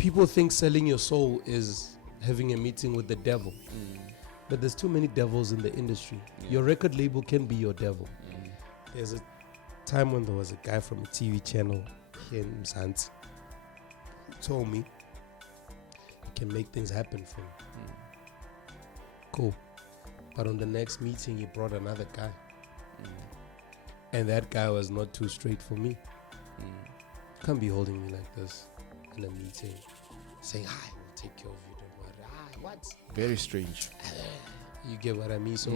people think selling your soul is having a meeting with the devil. But there's too many devils in the industry. Your record label can be your devil. There's a time when there was a guy from a TV channel here in Mzansi who told me he can make things happen for me. Cool. But on the next meeting, he brought another guy. And that guy was not too straight for me. Can't be holding me like this in a meeting, saying, "Hi, we'll take care of you, don't worry." What? Very strange. You get what I mean? So,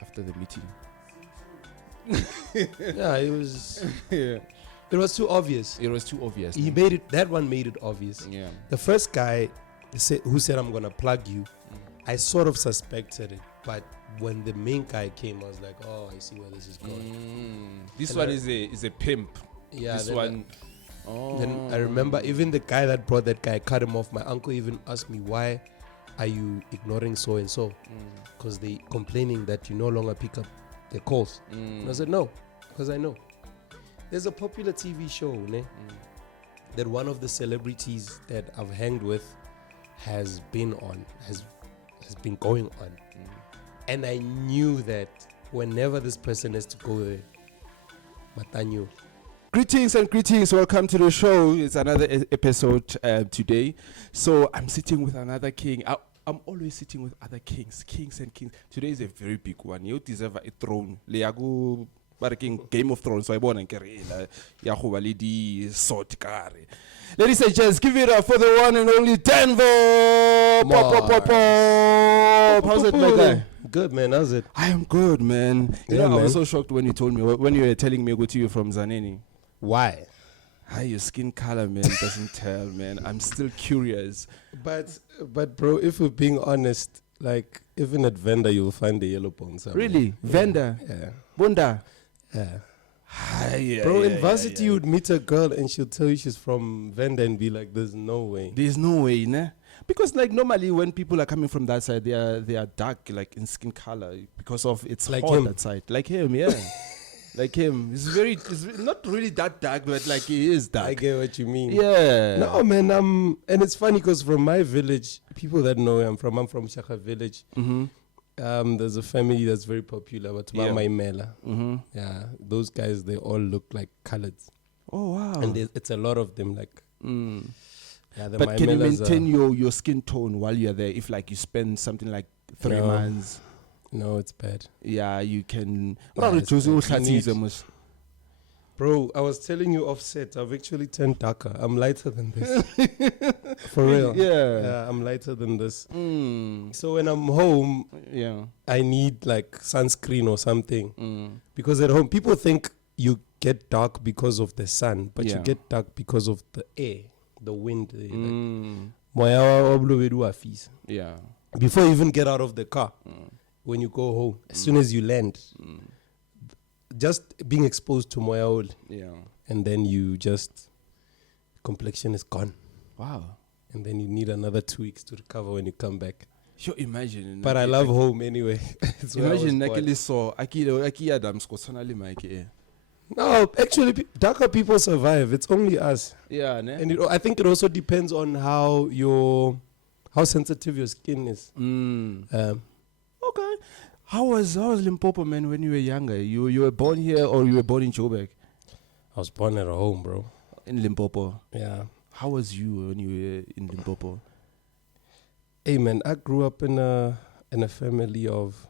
after the meeting. yeah, it was. It was too obvious. It was too obvious. He made it. That one made it obvious. Yeah. The first guy who said, "I'm gonna plug you," I sort of suspected it, but when the main guy came, I was like, "Oh, I see where this is going." This And one is a pimp. Yeah. This one. Then I remember even the guy that brought that guy, cut him off. My uncle even asked me, "Why are you ignoring so and so?" Because they complaining that you no longer pick up their calls. And I said, "No, because I know." There's a popular TV show that one of the celebrities that I've hanged with has been on, has been going on. And I knew that whenever this person has to go there, Matanyo. Greetings. Welcome to the show. It's another episode today. So I'm sitting with another king. I'm always sitting with other kings. Today is a very big one. You deserve a throne. Leagu barking Game of Thrones. So I born and carry Yahuwalidi sort kare. Ladies and gents, give it up for the one and only DanVer. Pop. How's it, my guy? Good, man. How's it? I am good, man. Yeah, I was man. so shocked when you told me, when you were telling me you're from Zaneni. Why? Hi, your skin color, man, doesn't tell, man. I'm still curious. But bro, if we're being honest, like even at Venda, you'll find the yellow bones. Really? Yeah. Venda? Yeah. Bunda? Yeah. Bro, In varsity, you would meet a girl and she'll tell you she's from Venda and be like, "There's no way." There's no way, nah? Because like normally when people are coming from that side, they are dark, like in skin color, because of it's like hot him. that side. Like him, yeah. Like him. It's not really that dark, but like he is dark. I get what you mean. Yeah. No, man. And it's funny because from my village, people that know where I'm from Shaka village. There's a family that's very popular, but Mama Imela. Yeah, those guys, they all look like coloreds. Oh wow. And it's a lot of them, like. Yeah, but can you maintain your skin tone while you're there? If like you spend something like 3 months. No, it's bad. Yeah, you can. Bro, I was telling you offset. I've actually turned darker. I'm lighter than this. For real. Yeah, I'm lighter than this. So when I'm home, I need like sunscreen or something. Because at home, people think you get dark because of the sun, but you get dark because of the air, the wind. Yeah. Before you even get out of the car. When you go home, as soon as you land, just being exposed to moya oil, and then you just complexion is gone. Wow. And then you need another 2 weeks to recover when you come back. Sure, imagine. But I love home anyway. Imagine nakili so aki Adams ko sonali Mike. No, actually, darker people survive. It's only us. Yeah, ne? And I think it also depends on how sensitive your skin is. Okay. How was Limpopo, man, when you were younger? You were born here or you were born in Joburg? I was born at home, bro. In Limpopo? Yeah. How was you when you were in Limpopo? Hey, man, I grew up in a family of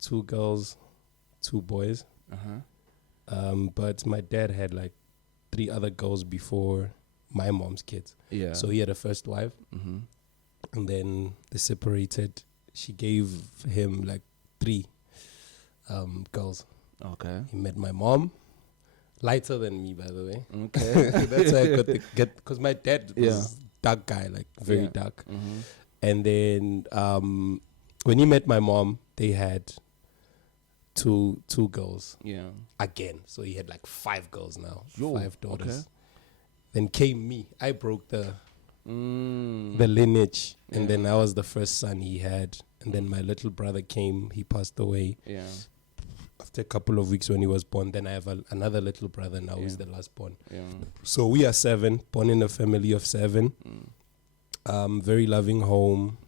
2 girls, 2 boys. But my dad had like 3 other girls before my mom's kids. Yeah. So he had a first wife. And then they separated. She gave him like 3 girls. Okay. He met my mom, lighter than me, by the way. Okay. That's how I got to get, because my dad was dark guy, like very dark. And then when he met my mom, they had two girls. Yeah. Again. So he had like 5 girls now. 5 daughters. Okay. Then came me. I broke the lineage. And then I was the first son he had. And then my little brother came. He passed away. Yeah. after a couple of weeks when he was born. Then I have another little brother now who's the last born. Yeah. So we are 7, born in a family of 7. Very loving home.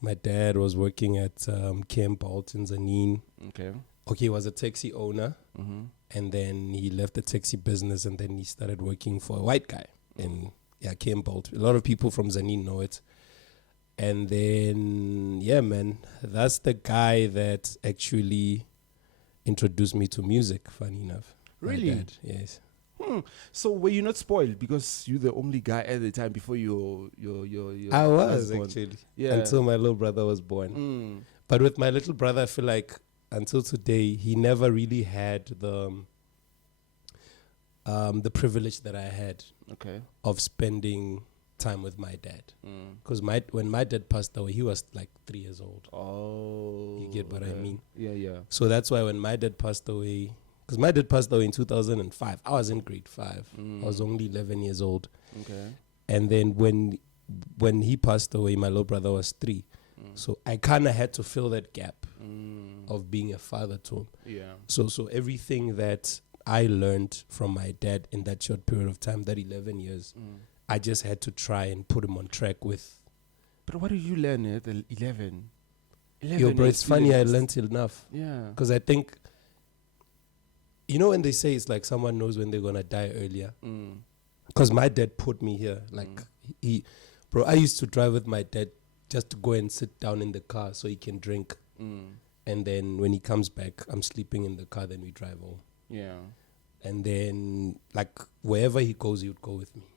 My dad was working at Camp Bolton Zanin. Okay. He was a taxi owner. And then he left the taxi business and then he started working for a white guy in Camp Bolton. A lot of people from Zanin know it. And then, man, that's the guy that actually introduced me to music, funny enough. Really? My dad, yes. So were you not spoiled because you're the only guy at the time before your I was husband? actually. Yeah. Until my little brother was born. But with my little brother, I feel like until today, he never really had the privilege that I had of spending time with my dad. Because when my dad passed away, he was like 3 years old. Oh. You get what I mean? Yeah. So that's why when my dad passed away, because my dad passed away in 2005, I was in grade 5. I was only 11 years old. Okay. And then when he passed away, my little brother was 3. So I kind of had to fill that gap of being a father to him. Yeah. So everything that I learned from my dad in that short period of time, that 11 years, I just had to try and put him on track with. But what did you learn at 11? Yo, bro, it's funny, I learned enough. Yeah. Because I think, you know when they say it's like someone knows when they're going to die earlier? Because my dad put me here. Like, I used to drive with my dad just to go and sit down in the car so he can drink. And then when he comes back, I'm sleeping in the car, then we drive home. Yeah. And then, like, wherever he goes, he would go with me.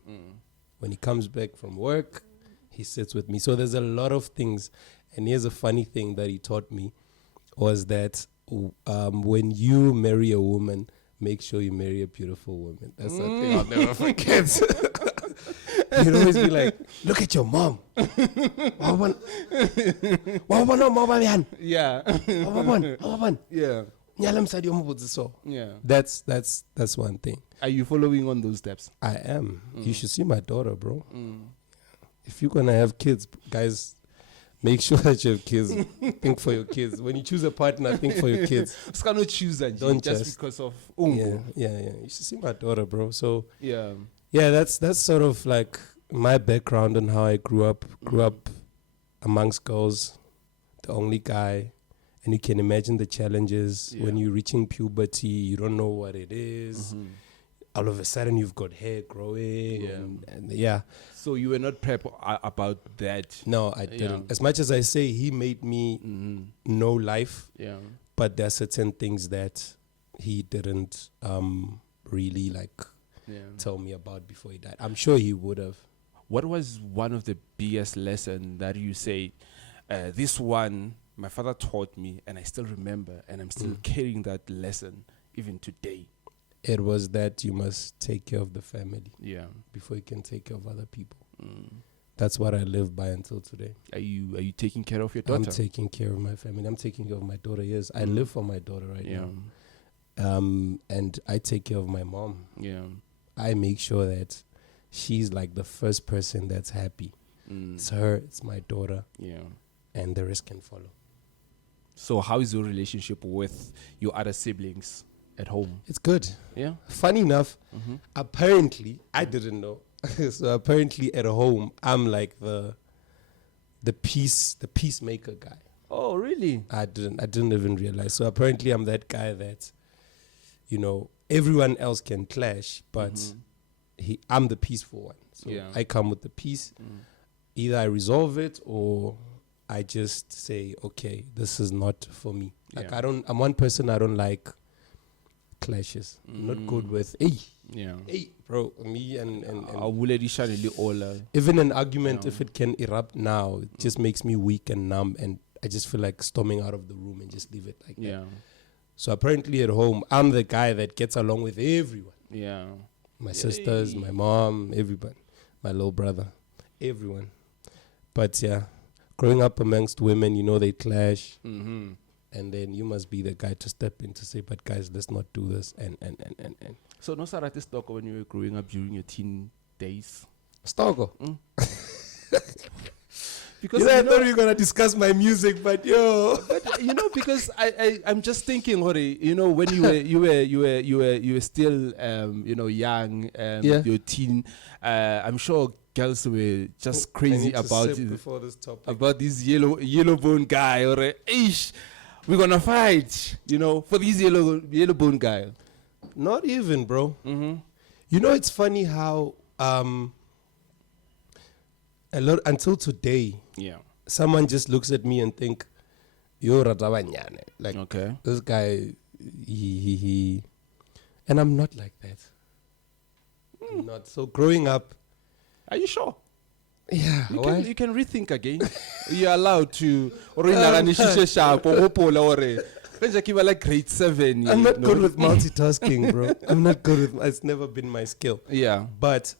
When he comes back from work, he sits with me. So there's a lot of things. And here's a funny thing that he taught me was that when you marry a woman, make sure you marry a beautiful woman. That's the thing I'll never forget. He'd always be like, look at your mom. Yeah. Yeah. That's one thing. Are you following on those steps? I am. You should see my daughter, bro. If you're gonna have kids, guys, make sure that you have kids. Think for your kids. When you choose a partner, think for your kids. I cannot choose that. Don't just because of Yeah. You should see my daughter, bro. So that's sort of like my background and how I grew up. Grew up amongst girls, the only guy. And you can imagine the challenges when you're reaching puberty. You don't know what it is. All of a sudden, you've got hair growing. And So you were not prep about that? No, I didn't. As much as I say he made me know life, but there are certain things that he didn't really tell me about before he died. I'm sure he would have. What was one of the biggest lessons that you say, this one my father taught me and I still remember and I'm still carrying that lesson even today? It was that you must take care of the family before you can take care of other people. That's what I live by until today. Are you taking care of your daughter? I'm taking care of my family. I'm taking care of my daughter. Yes, I live for my daughter right now. And I take care of my mom. Yeah, I make sure that she's like the first person that's happy. It's her. It's my daughter. Yeah, and the rest can follow. So how is your relationship with your other siblings at home? It's good. Yeah. Funny enough, apparently, I didn't know. So apparently at home, I'm like the peacemaker guy. Oh, really? I didn't even realize. So apparently I'm that guy that, everyone else can clash, but I'm the peaceful one. So I come with the peace. Either I resolve it or I just say, okay, this is not for me. Like I'm one person, I don't like clashes. I'm not good with, hey, bro, me and even an argument, if it can erupt now, it just makes me weak and numb, and I just feel like storming out of the room and just leave it like that. So apparently at home, I'm the guy that gets along with everyone. Yeah. My sisters, my mom, everybody, my little brother, everyone. But growing up amongst women, they clash. And then you must be the guy to step in to say, but guys, let's not do this. And. So no Sarate Stoko when you were growing up during your teen days? Stoko? because I thought we were gonna discuss my music, but because I'm just thinking, Hori, when you were still young, you're teen. I'm sure girls were just crazy about this yellow bone guy, or we're gonna fight, for this yellow bone guy. Not even, bro. It's funny how a lot until today. Yeah. Someone just looks at me and think, "Yo, Radabanyane." Like, okay, this guy, he, and I'm not like that. I'm not. So growing up, are you sure? Yeah, you can rethink again. You're allowed to. Or like grade 7. I'm not good with multitasking, bro. I'm not good with. It's never been my skill. Yeah, but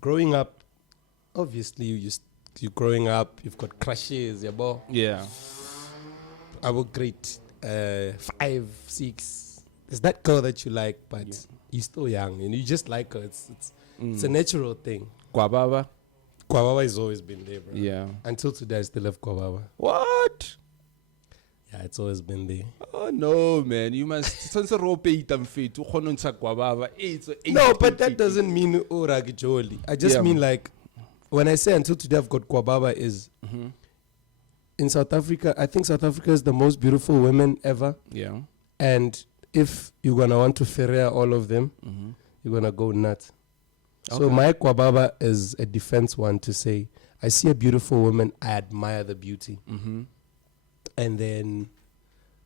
growing up, obviously you're growing up. You've got crushes, yeah, boy. Yeah. I will grade 5, 6. There's that girl that you like, but you're still young and you just like her. It's a natural thing. Kwababa has always been there, bro. Yeah. Until today, I still have Kwababa. What? Yeah, it's always been there. Oh no, man! You must. No, but that doesn't mean Oragijoli. I just mean like when I say until today I've got Kwababa is in South Africa. I think South Africa is the most beautiful women ever. Yeah. And if you're gonna want to ferret all of them, you're gonna go nuts. Okay. So my Kwababa is a defense one to say, I see a beautiful woman, I admire the beauty. And then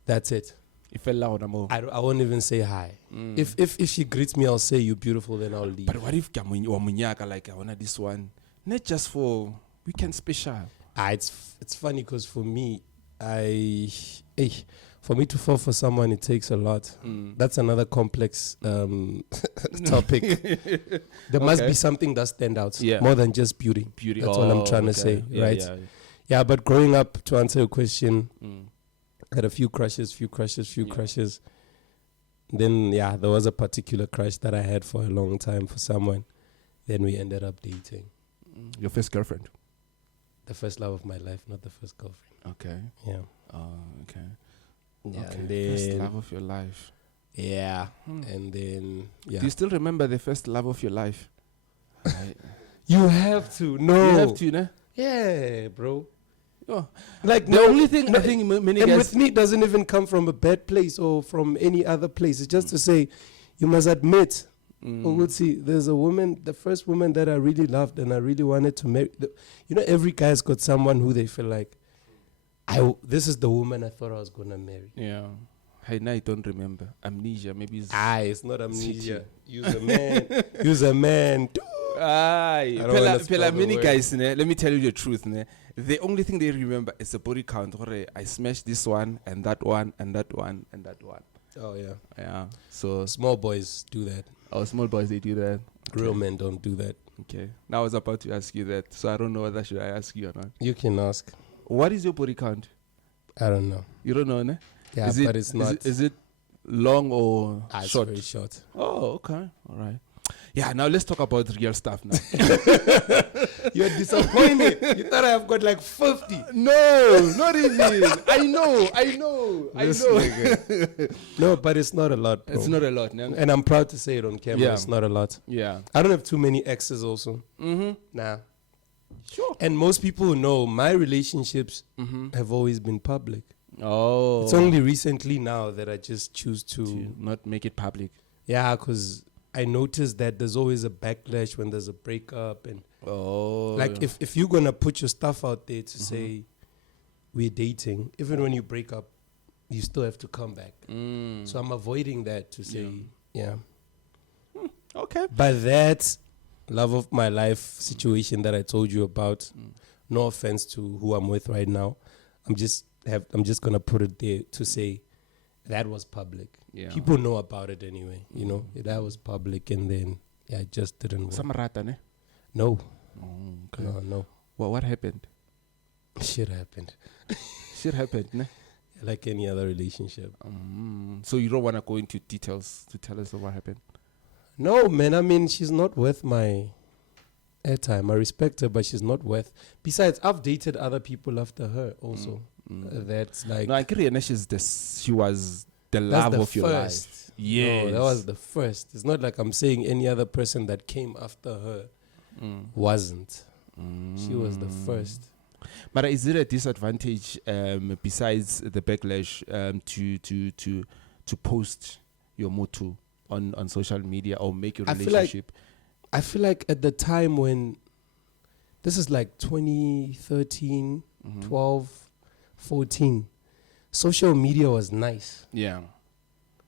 that's it. I won't even say hi. If she greets me, I'll say you're beautiful, then I'll leave. But what if like I want this one? Not just for weekend special. It's funny because for me, for me to fall for someone, it takes a lot. That's another complex topic. There must be something that stands out more than just beauty. That's what I'm trying to say, right? Yeah, but growing up, to answer your question, I had a few crushes. Then, there was a particular crush that I had for a long time for someone. Then we ended up dating. Your first girlfriend? The first love of my life, not the first girlfriend. Okay. Yeah. Okay. Yeah, okay. And then first love of your life. Yeah. And then, Do you still remember the first love of your life? You have to. No. You have to, ne? Yeah, bro. Oh. Like the only thing I think many guys... And with me, it doesn't even come from a bad place or from any other place. It's just to say, you must admit, there's a woman, the first woman that I really loved and I really wanted to marry. Every guy's got someone who they feel like, this is the woman I thought I was going to marry. Yeah. Hey, now I don't remember. Amnesia, maybe it's... it's not amnesia. Use a man. Many guys, let me tell you the truth. The only thing they remember is the body count. I smashed this one and that one and that one and that one. Oh, yeah. Yeah. So small boys do that. Oh, small boys, they do that. Real men don't do that. Okay. Now I was about to ask you that, so I don't know whether should I ask you or not. You can ask. What is your body count? I don't know. You don't know, ne? Yeah, but it's not. Is it long or short? It's very short. Oh, okay. All right. Yeah, now let's talk about real stuff now. You're disappointed. You thought I've got like 50. No, not even. I know. No, but it's not a lot, bro. It's not a lot. No? And I'm proud to say it on camera. Yeah. It's not a lot. Yeah. I don't have too many exes also. Nah. Sure. And most people know my relationships have always been public. Oh. It's only recently now that I just choose to not make it public. Yeah, because I noticed that there's always a backlash when there's a breakup. And like if you're going to put your stuff out there to say we're dating, even when you break up, you still have to come back. So I'm avoiding that to say, Okay. But that love of my life situation that I told you about, no offense to who I'm with right now, I'm just going to put it there to say that was public. Yeah. People know about it anyway, that was public, and then it just didn't work. Samarata, ne? No. Okay. No. What happened? Shit happened. Shit happened, ne? Like any other relationship. So you don't want to go into details to tell us what happened? No, man. I mean, she's not worth my airtime. I respect her, but she's not worth. Besides, I've dated other people after her also. That's like No, I agree. And she was the love of your life. Yeah, that was the first. It's not like I'm saying any other person that came after her wasn't. She was the first. But is it a disadvantage besides the backlash to post your motto on social media or make your relationship? I feel like at the time when this is like 2013, 12, 14, social media was nice. Yeah.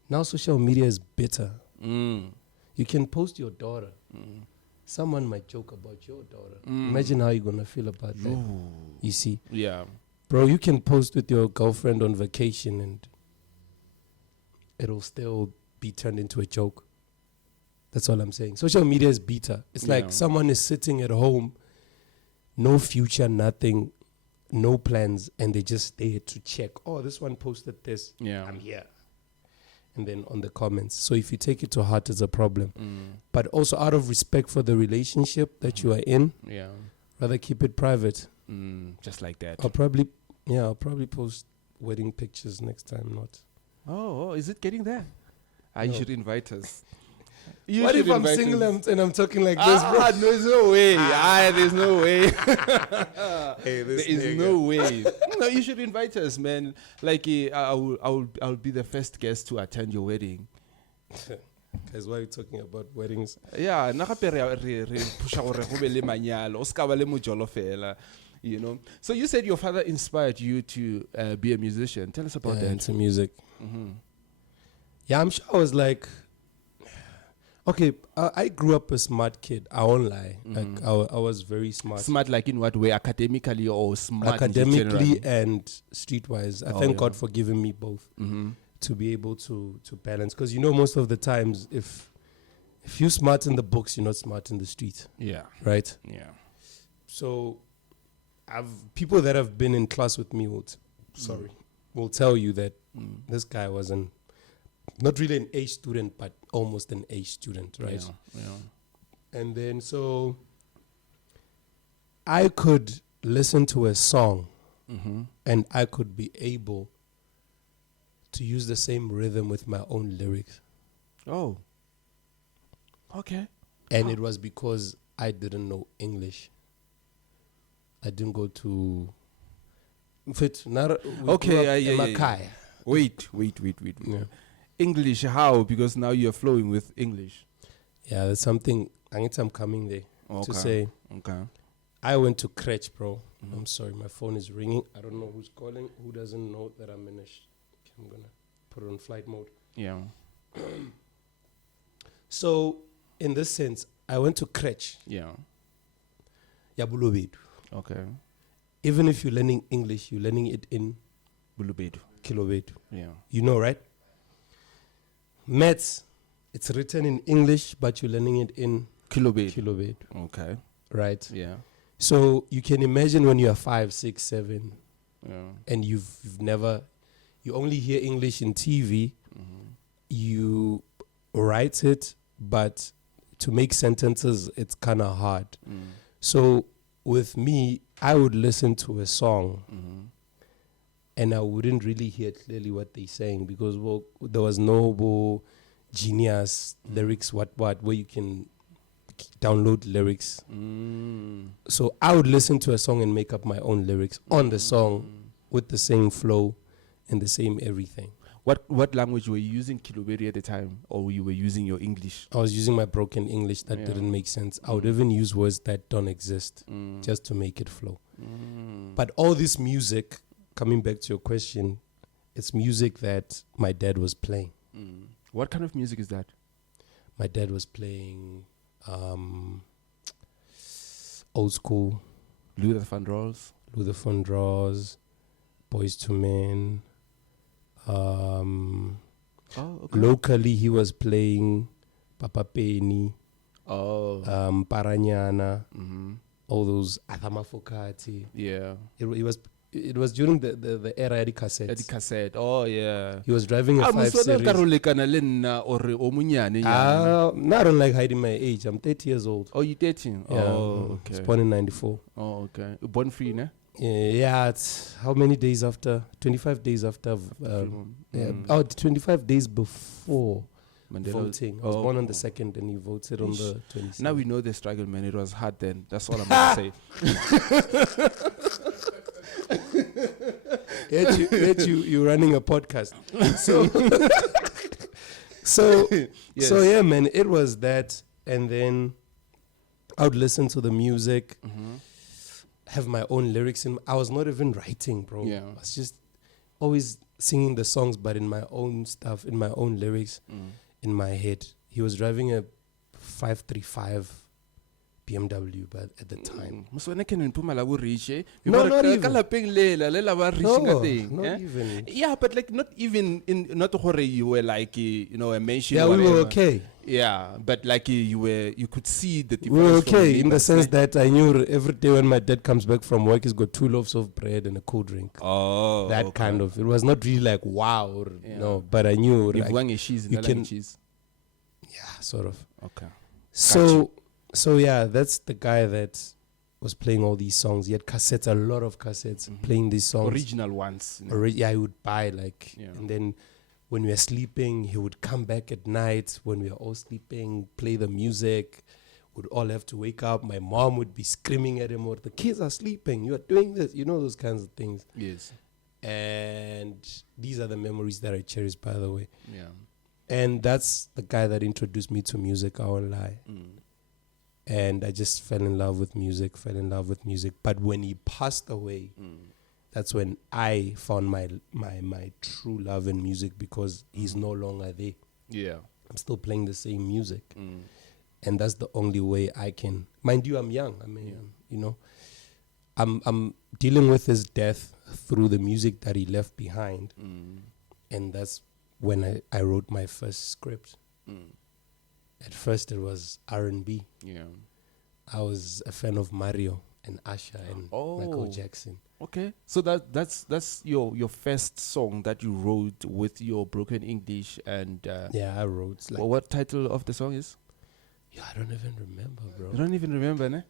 Now social media is bitter. You can post your daughter. Someone might joke about your daughter. Imagine how you're going to feel about that. You see? Yeah. Bro, you can post with your girlfriend on vacation and it'll still be turned into a joke. That's all I'm saying. Social media is bitter. It's like someone is sitting at home, no future, nothing, no plans, and they just stay to check. Oh, this one posted this. Yeah. I'm here. And then on the comments. So if you take it to heart, it's a problem. But also out of respect for the relationship that you are in, rather keep it private. Just like that. I'll probably post wedding pictures next time, not. Oh, is it getting there? You should invite us. What if I'm single and I'm talking like this, bro? No, there's no way. There's no way. Hey, there is no way. No, you should invite us, man. Like, I'll be the first guest to attend your wedding. Guys, why are you talking about weddings? Yeah, you know. So you said your father inspired you to be a musician. Tell us about that. Into music. Yeah, I'm sure I was like, okay, I grew up a smart kid. I won't lie. Like I was very smart. Smart, like in what way? Academically or smart? Academically and streetwise. I thank God for giving me both to be able to balance. Because most of the times, if you're smart in the books, you're not smart in the street. Yeah. Right. Yeah. So, people that have been in class with me will tell you that this guy wasn't. Not really an A student, but almost an A student, right? Yeah. And then so I could listen to a song and I could be able to use the same rhythm with my own lyrics. Oh. Okay. And it was because I didn't know English. I didn't go to... Okay, Wait. Yeah. English, how? Because now you're flowing with English. Yeah, that's something. I'm coming there to say. Okay. I went to Kretsch, bro. I'm sorry, my phone is ringing. I don't know who's calling. Who doesn't know that I'm in I'm going to put it on flight mode. Yeah. So, in this sense, I went to Kretsch. Yeah. Yabulubedu. Okay. Even if you're learning English, you're learning it in Bulubedu. Kilobedu. Yeah. You know, right? Maths, it's written in English, but you're learning it in Kilobedu. Okay. Right? Yeah. So you can imagine when you are 5, 6, 7, and you only hear English in TV, you write it, but to make sentences, it's kind of hard. So with me, I would listen to a song, and I wouldn't really hear clearly what they're saying because there was no genius lyrics, what where you can download lyrics. So I would listen to a song and make up my own lyrics on the song with the same flow and the same everything. What language were you using Kiloberi at the time, or you were using your English? I was using my broken English that didn't make sense. I would even use words that don't exist just to make it flow. But all this music, coming back to your question, it's music that my dad was playing. What kind of music is that? My dad was playing old school. Luther Vandross, Boys to Men. Locally, he was playing Papa Penny, Paranyana, all those Athama Fokati. Yeah. He it was during the era of the cassettes. At the cassette. Oh yeah. He was driving a 5 Series. Not I don't like hiding my age. I'm 30 years old. Oh, you 13? Yeah. Oh, okay. I was born in 94. Oh, okay. Born free, ne? Yeah, it's how many days after? 25 days after. 25 days before voting. I was born on the 2nd and he voted on the 27th. Now we know the struggle, man. It was hard then. That's all I'm going to say. Yet you running a podcast. Yes. So yeah, man, it was that. And then I would listen to the music. Have my own lyrics I was not even writing, bro. Yeah. I was just always singing the songs, but in my own stuff, in my own lyrics, in my head. He was driving a 535 BMW, but at the time. No, not even. Not even. Yeah, but like not even not you were like a mention. Yeah, we were okay. Yeah, but like you could see the difference. We were okay in the sense that I knew every day when my dad comes back from work, he's got 2 loaves of bread and a cold drink. Oh, that kind of. It was not really like wow, no, but I knew like, you can cheese. Yeah, sort of. Okay. So yeah, that's the guy that was playing all these songs. He had cassettes, a lot of cassettes, playing these songs. Original ones. Yeah, he would buy and then when we were sleeping, he would come back at night when we were all sleeping, play the music. We'd all have to wake up. My mom would be screaming at him, or the kids are sleeping. You are doing this. You know, those kinds of things. Yes. And these are the memories that I cherish, by the way. Yeah. And that's the guy that introduced me to music, I won't lie. And I just fell in love with music. But when he passed away, that's when I found my true love in music, because he's no longer there. Yeah. I'm still playing the same music. And that's the only way I can. Mind you, I'm young. I mean, I'm dealing with his death through the music that he left behind. And that's when I wrote my first script. At first it was R&B. Yeah. I was a fan of Mario and Asha and Michael Jackson. Okay. So that's your first song that you wrote with your broken English and yeah, I wrote what title of the song is? Yeah, I don't even remember, bro. You don't even remember, ne?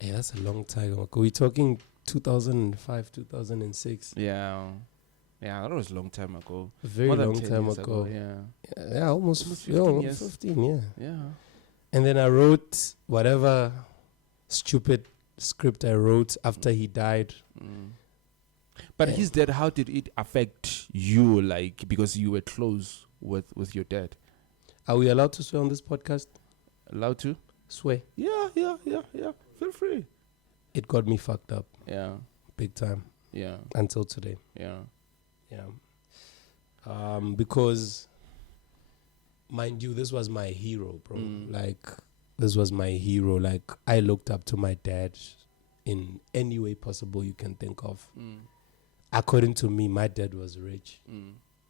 Yeah, that's a long time ago. We're talking 2005, 2006. Yeah. Yeah, that was a long time ago. A very long time ago. Yeah, almost 15 years. 15, yeah. Yeah. And then I wrote whatever stupid script I wrote after he died. But his death, how did it affect you, like, because you were close with your dad? Are we allowed to swear on this podcast? Allowed to? Swear. Yeah. Feel free. It got me fucked up. Yeah. Big time. Yeah. Until today. Yeah. Because, mind you, this was my hero, bro. This was my hero. Like, I looked up to my dad in any way possible you can think of. According to me, my dad was rich.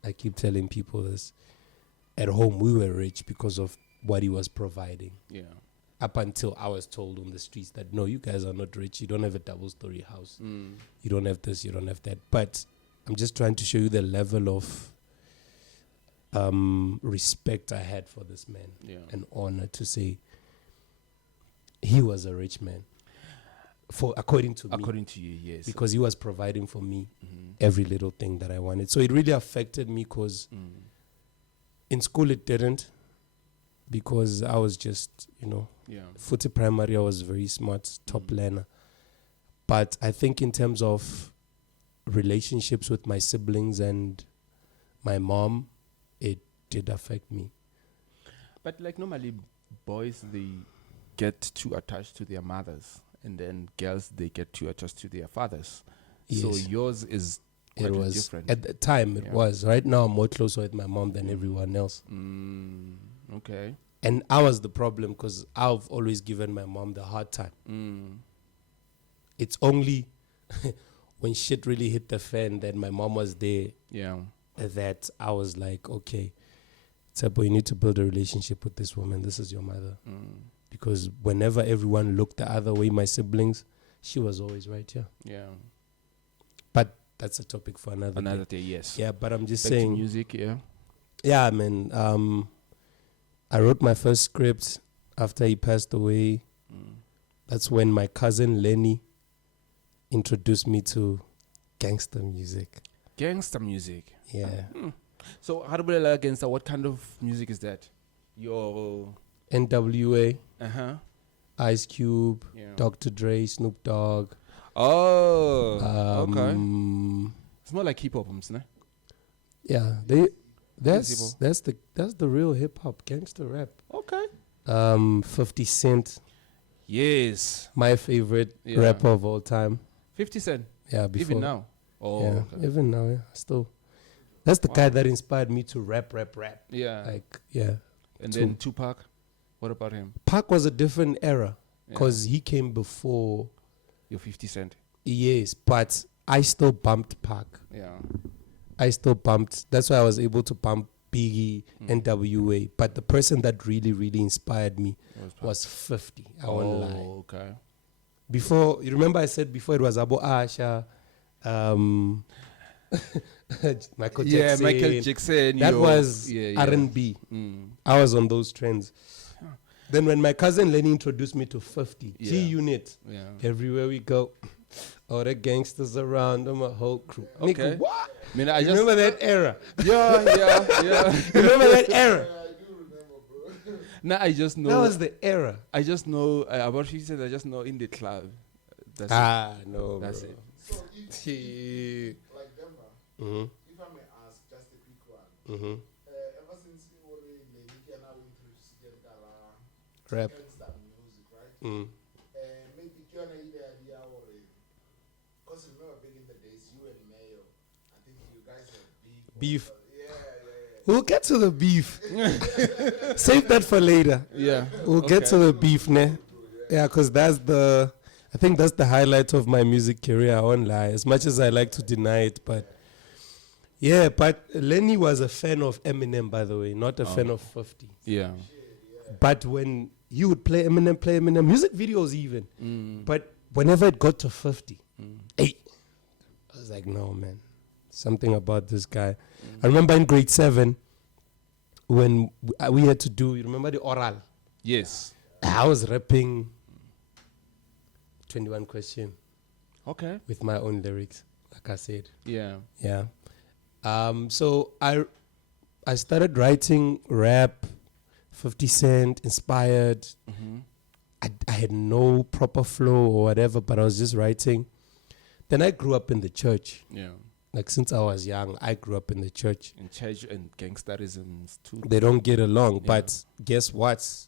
I keep telling people this. At home, we were rich because of what he was providing. Yeah. Up until I was told on the streets that, no, you guys are not rich. You don't have a double-story house. You don't have this, you don't have that. But I'm just trying to show you the level of respect I had for this man. Yeah. And honor to say he was a rich man. According to me. According to you, yes. Because he was providing for me every little thing that I wanted. So it really affected me because in school it didn't. Because I was just, Footy primary, I was very smart, top learner. But I think in terms of relationships with my siblings and my mom, it did affect me. But like normally boys, they get too attached to their mothers, and then girls, they get too attached to their fathers. Yes. So yours is quite different. At the time it was. Right now I'm more closer with my mom than everyone else. Okay. And I was the problem because I've always given my mom the hard time. It's only when shit really hit the fan that my mom was there. Yeah. That I was like, okay, Tsepo, you need to build a relationship with this woman. This is your mother. Because whenever everyone looked the other way, my siblings, she was always right here. Yeah. But that's a topic for another day. Yes. Yeah, but I'm just Back to saying. music, yeah. Yeah, man. I wrote my first script after he passed away. That's when my cousin Lenny introduced me to gangster music. Gangster music. Yeah. So, Harubela Gangster, what kind of music is that? Your NWA, Ice Cube, yeah. Dr. Dre, Snoop Dogg. Oh, okay. It's more like hip hop, no? Yeah, that's the real hip hop gangster rap. Okay. 50 Cent. Yes. My favorite rapper of all time. 50 Cent. Yeah, before. Even now. Oh, yeah, okay. even now, yeah. Still. That's the guy that inspired me to rap. Yeah. Like, yeah. And then Tupac. What about him? Pac was a different era because he came before. Your 50 Cent. Yes, but I still bumped Pac. Yeah. I still bumped. That's why I was able to bump Biggie, NWA. But the person that really, really inspired me was 50. I won't lie. Okay. Before, you remember I said before it was Abu Asha, Michael Jackson. Yeah, Michael Jackson. That was R&B. I was on those trends. Then when my cousin Lenny introduced me to 50, G-Unit, everywhere we go, all the gangsters around, my whole crew. Okay. Nigga, what? I mean, I you remember that era? Yeah. You remember that era? I do remember, bro. Nah, I just know. That was the era. I just know about 50 Cent. I just know in the club. That's no, That's bro. it. So if, like DanVer, if I may ask, just a quick one. Ever since you were in the Lyrical Rap. gangster music, right? Maybe you have an idea or because remember back in the days, you and Mayo, I think you guys had beef. Yeah. We'll get to the beef. Save that for later. Yeah. We'll get to the beef, ne? Yeah, because I think that's the highlight of my music career, I won't lie. As much as I like to deny it, but yeah, but Lenny was a fan of Eminem, by the way, not a fan of 50. Yeah. But when he would play Eminem, music videos even. But whenever it got to 50, hey, I was like, no, man. Something about this guy. I remember in grade 7, when we had to do, you remember the oral? Yes. I was rapping 21 Question. Okay. With my own lyrics, like I said. Yeah. Yeah. So I started writing rap, 50 Cent, inspired. I had no proper flow or whatever, but I was just writing. Then I grew up in the church. Yeah. Like since I was young, I grew up in the church. In church and gangsterism too. They don't get along. But guess what?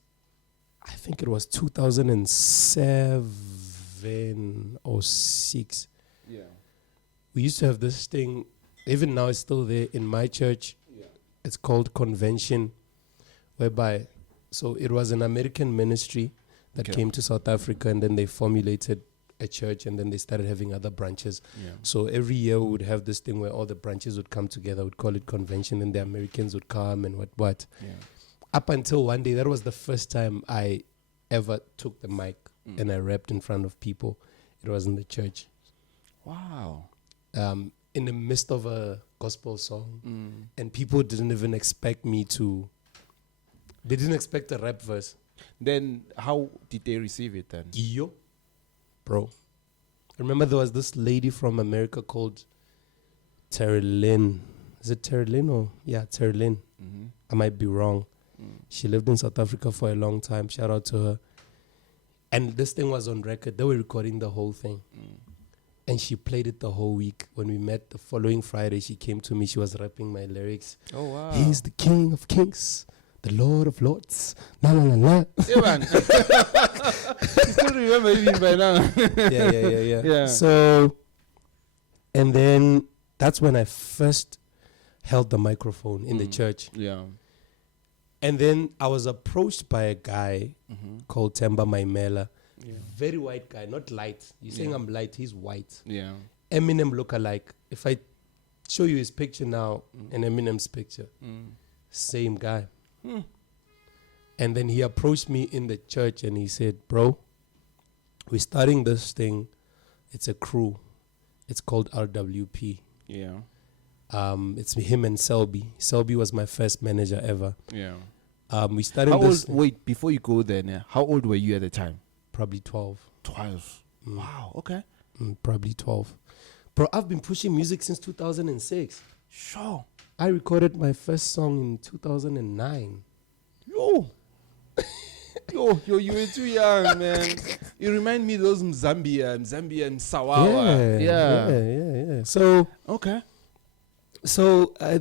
I think it was 2007 or 6. Yeah. We used to have this thing, even now it's still there in my church. Yeah. It's called convention, whereby, so it was an American ministry that came to South Africa, and then they formulated a church, and then they started having other branches. Yeah. So every year we would have this thing where all the branches would come together. We'd call it convention, and the Americans would come and what. Yeah. Up until one day, that was the first time I ever took the mic and I rapped in front of people. It was in the church. Wow. In the midst of a gospel song, and people didn't even expect me to. They didn't expect a rap verse. Then how did they receive it then? Yo, bro. Remember there was this lady from America called Terry Lynn. Is it Terry Lynn or? Yeah, Terry Lynn. I might be wrong. She lived in South Africa for a long time. Shout out to her. And this thing was on record. They were recording the whole thing. And she played it the whole week. When we met the following Friday, she came to me. She was rapping my lyrics. Oh, wow. He's the King of Kings, the Lord of Lords. La la la la. Yeah, man. You still remember even by now. Yeah. So, and then that's when I first held the microphone in the church. Yeah. And then I was approached by a guy called Temba Maimela. Yeah. Very white guy, not light. You're saying I'm light, he's white. Yeah. Eminem look-alike. If I show you his picture now and Eminem's picture, same guy. And then he approached me in the church and he said, bro, we're starting this thing. It's a crew. It's called RWP. Yeah. It's him and Selby. Selby was my first manager ever. Yeah. We started How this old? Wait, before you go there, now, how old were you at the time? probably 12. 12. Mm. Wow. Okay. Probably 12. Bro, I've been pushing music since 2006. Sure. I recorded my first song in 2009. Yo. Yo, you were too young, man. You remind me of those Zambia and Sawawa. Yeah. So Okay.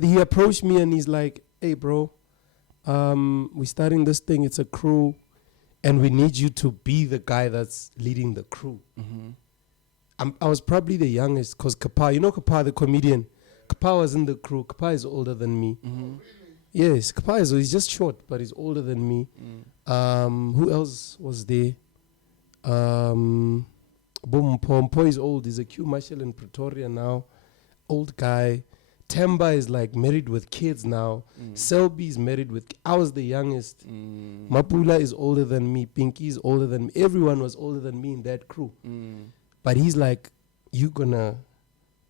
he approached me and he's like, "Hey, bro, we're starting this thing. It's a crew, and we need you to be the guy that's leading the crew." Mm-hmm. I was probably the youngest because Kapa, you know Kapa, the comedian. Kapa was in the crew. Kapa is older than me. Mm-hmm. Yes, Kapa he's just short, but he's older than me. Who else was there? Boom Pompo is old. He's a Q Marshal in Pretoria now. Old guy. Temba is like married with kids now. Selby is married with. I was the youngest. Mapula is older than me. Pinky is older than me. Everyone was older than me in that crew. But he's like, "You gonna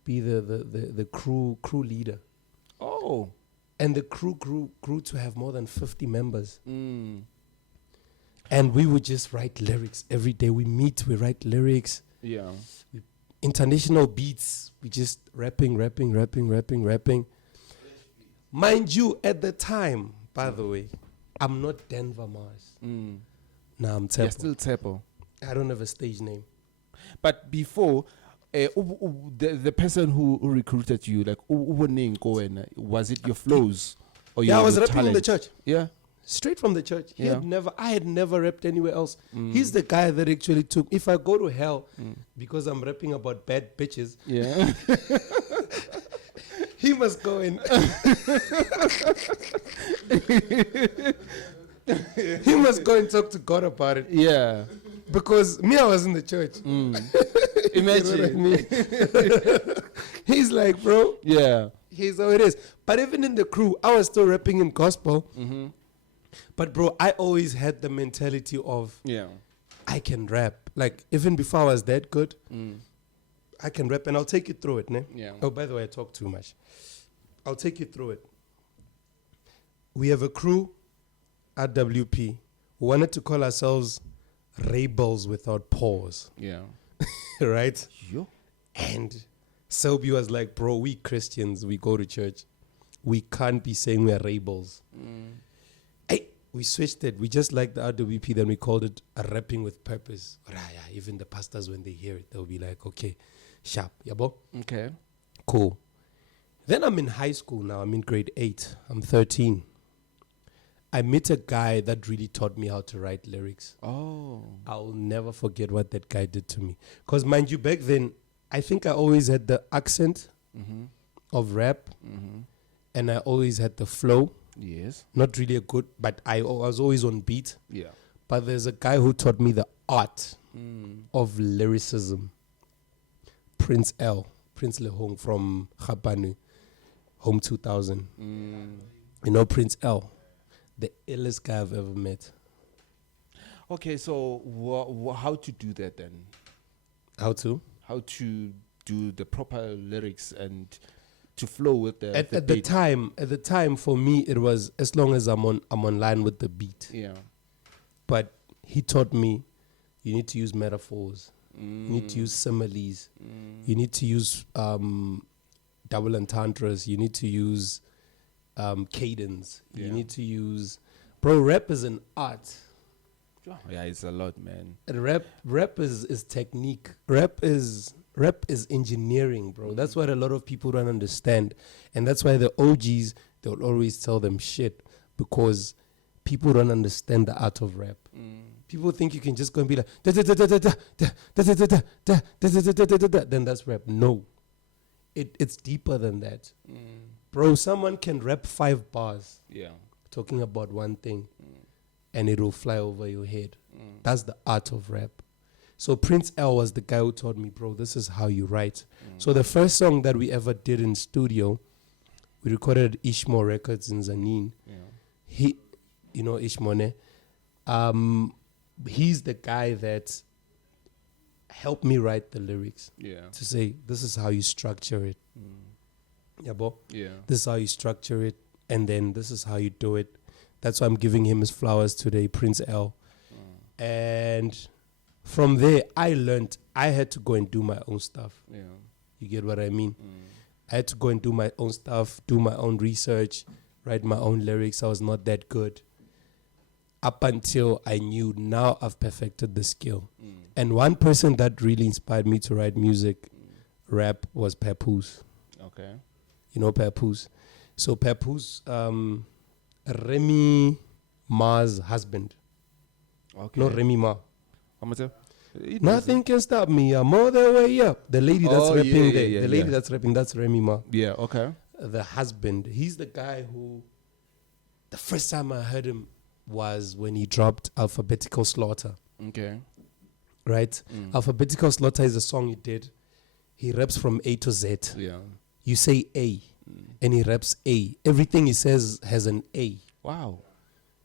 be the crew leader." Oh. And the crew grew to have more than 50 members. And we would just write lyrics every day. We meet, we write lyrics. Yeah. International beats. We just rapping. Mind you, at the time, by the way, I'm not DanVer Mars. Nah, I'm Tepo. You're still Tepo. I don't have a stage name. But before, the person who recruited you, like, was it your flows? Or Yeah, I was your rapping in the talent? church. Yeah. Straight from the church. Yeah. I had never rapped anywhere else. He's the guy that actually took. If I go to hell because I'm rapping about bad bitches, Yeah. he must go in. He must go and talk to God about it. Yeah. Because me, I was in the church. Imagine. You know what I mean? He's like, bro, Yeah. here's how it is. But even in the crew, I was still rapping in gospel. But bro, I always had the mentality of Yeah. I can rap. Like even before I was that good, I can rap, and I'll take you through it, ne? Yeah. Oh, by the way, I talk too much. I'll take you through it. We have a crew at WP. We wanted to call ourselves Rebels Without Pause, Yeah. right? Yo. And Selby was like, bro, we Christians, we go to church. We can't be saying we're rebels. Hey, we switched it. We just like the RWP, then we called it a rapping with purpose. Raya, even the pastors, when they hear it, they'll be like, okay, sharp, yabo? Okay. Cool. Then I'm in high school now. I'm in grade 8. I'm 13. I met a guy that really taught me how to write lyrics. Oh. I'll never forget what that guy did to me. Because mind you, back then, I think I always had the accent of rap, and I always had the flow. Yes. Not really a good, but I was always on beat. Yeah. But there's a guy who taught me the art of lyricism. Prince Lehong from Gapane, Home 2000. You know Prince L, the illest guy I've ever met. Okay, so how to do that then? How to? How to do the proper lyrics and to flow with the At the beat. time, for me, it was as long as I'm on line with the beat. Yeah. But he taught me, you need to use metaphors. You need to use similes. You need to use double entendres. You need to use cadence. You Yeah. need to use... Bro, rap is an art. Yeah, it's a lot, man. And rap is technique. Rap is engineering, bro. That's what a lot of people don't understand. And that's why the OGs, they'll always tell them shit, because people don't understand the art of rap. People think you can just go and be like, then that's rap. No. It's deeper than that. Bro, someone can rap 5 bars Yeah. talking about one thing, and it'll fly over your head. That's the art of rap. So Prince L was the guy who taught me, bro, this is how you write. So the first song that we ever did in studio, we recorded at Ishmo Records in Zanin. Yeah. You know Ishmone. He's the guy that help me write the lyrics. Yeah. To say, this is how you structure it. Yeah, bo. Yeah. This is how you structure it, and then this is how you do it. That's why I'm giving him his flowers today, Prince L. And from there, I learned I had to go and do my own stuff. Yeah. You get what I mean? I had to go and do my own stuff, do my own research, write my own lyrics. I was not that good. Up until I knew now I've perfected the skill. And one person that really inspired me to write music, rap, was Papoose. Okay. You know Papoose. So Papoose, Remy Ma's husband. Okay. No, Remy Ma. How much? Nothing can stop me. I'm all the way up. The lady that's Oh, rapping yeah, there. yeah, The lady yeah. that's rapping, that's Remy Ma. Yeah. Okay. The husband. He's the guy who, the first time I heard him was when he dropped Alphabetical Slaughter. Okay. Right? Alphabetical Slaughter is a song he did. He raps from A to Z. Yeah. You say A, and he raps A. Everything he says has an A. Wow.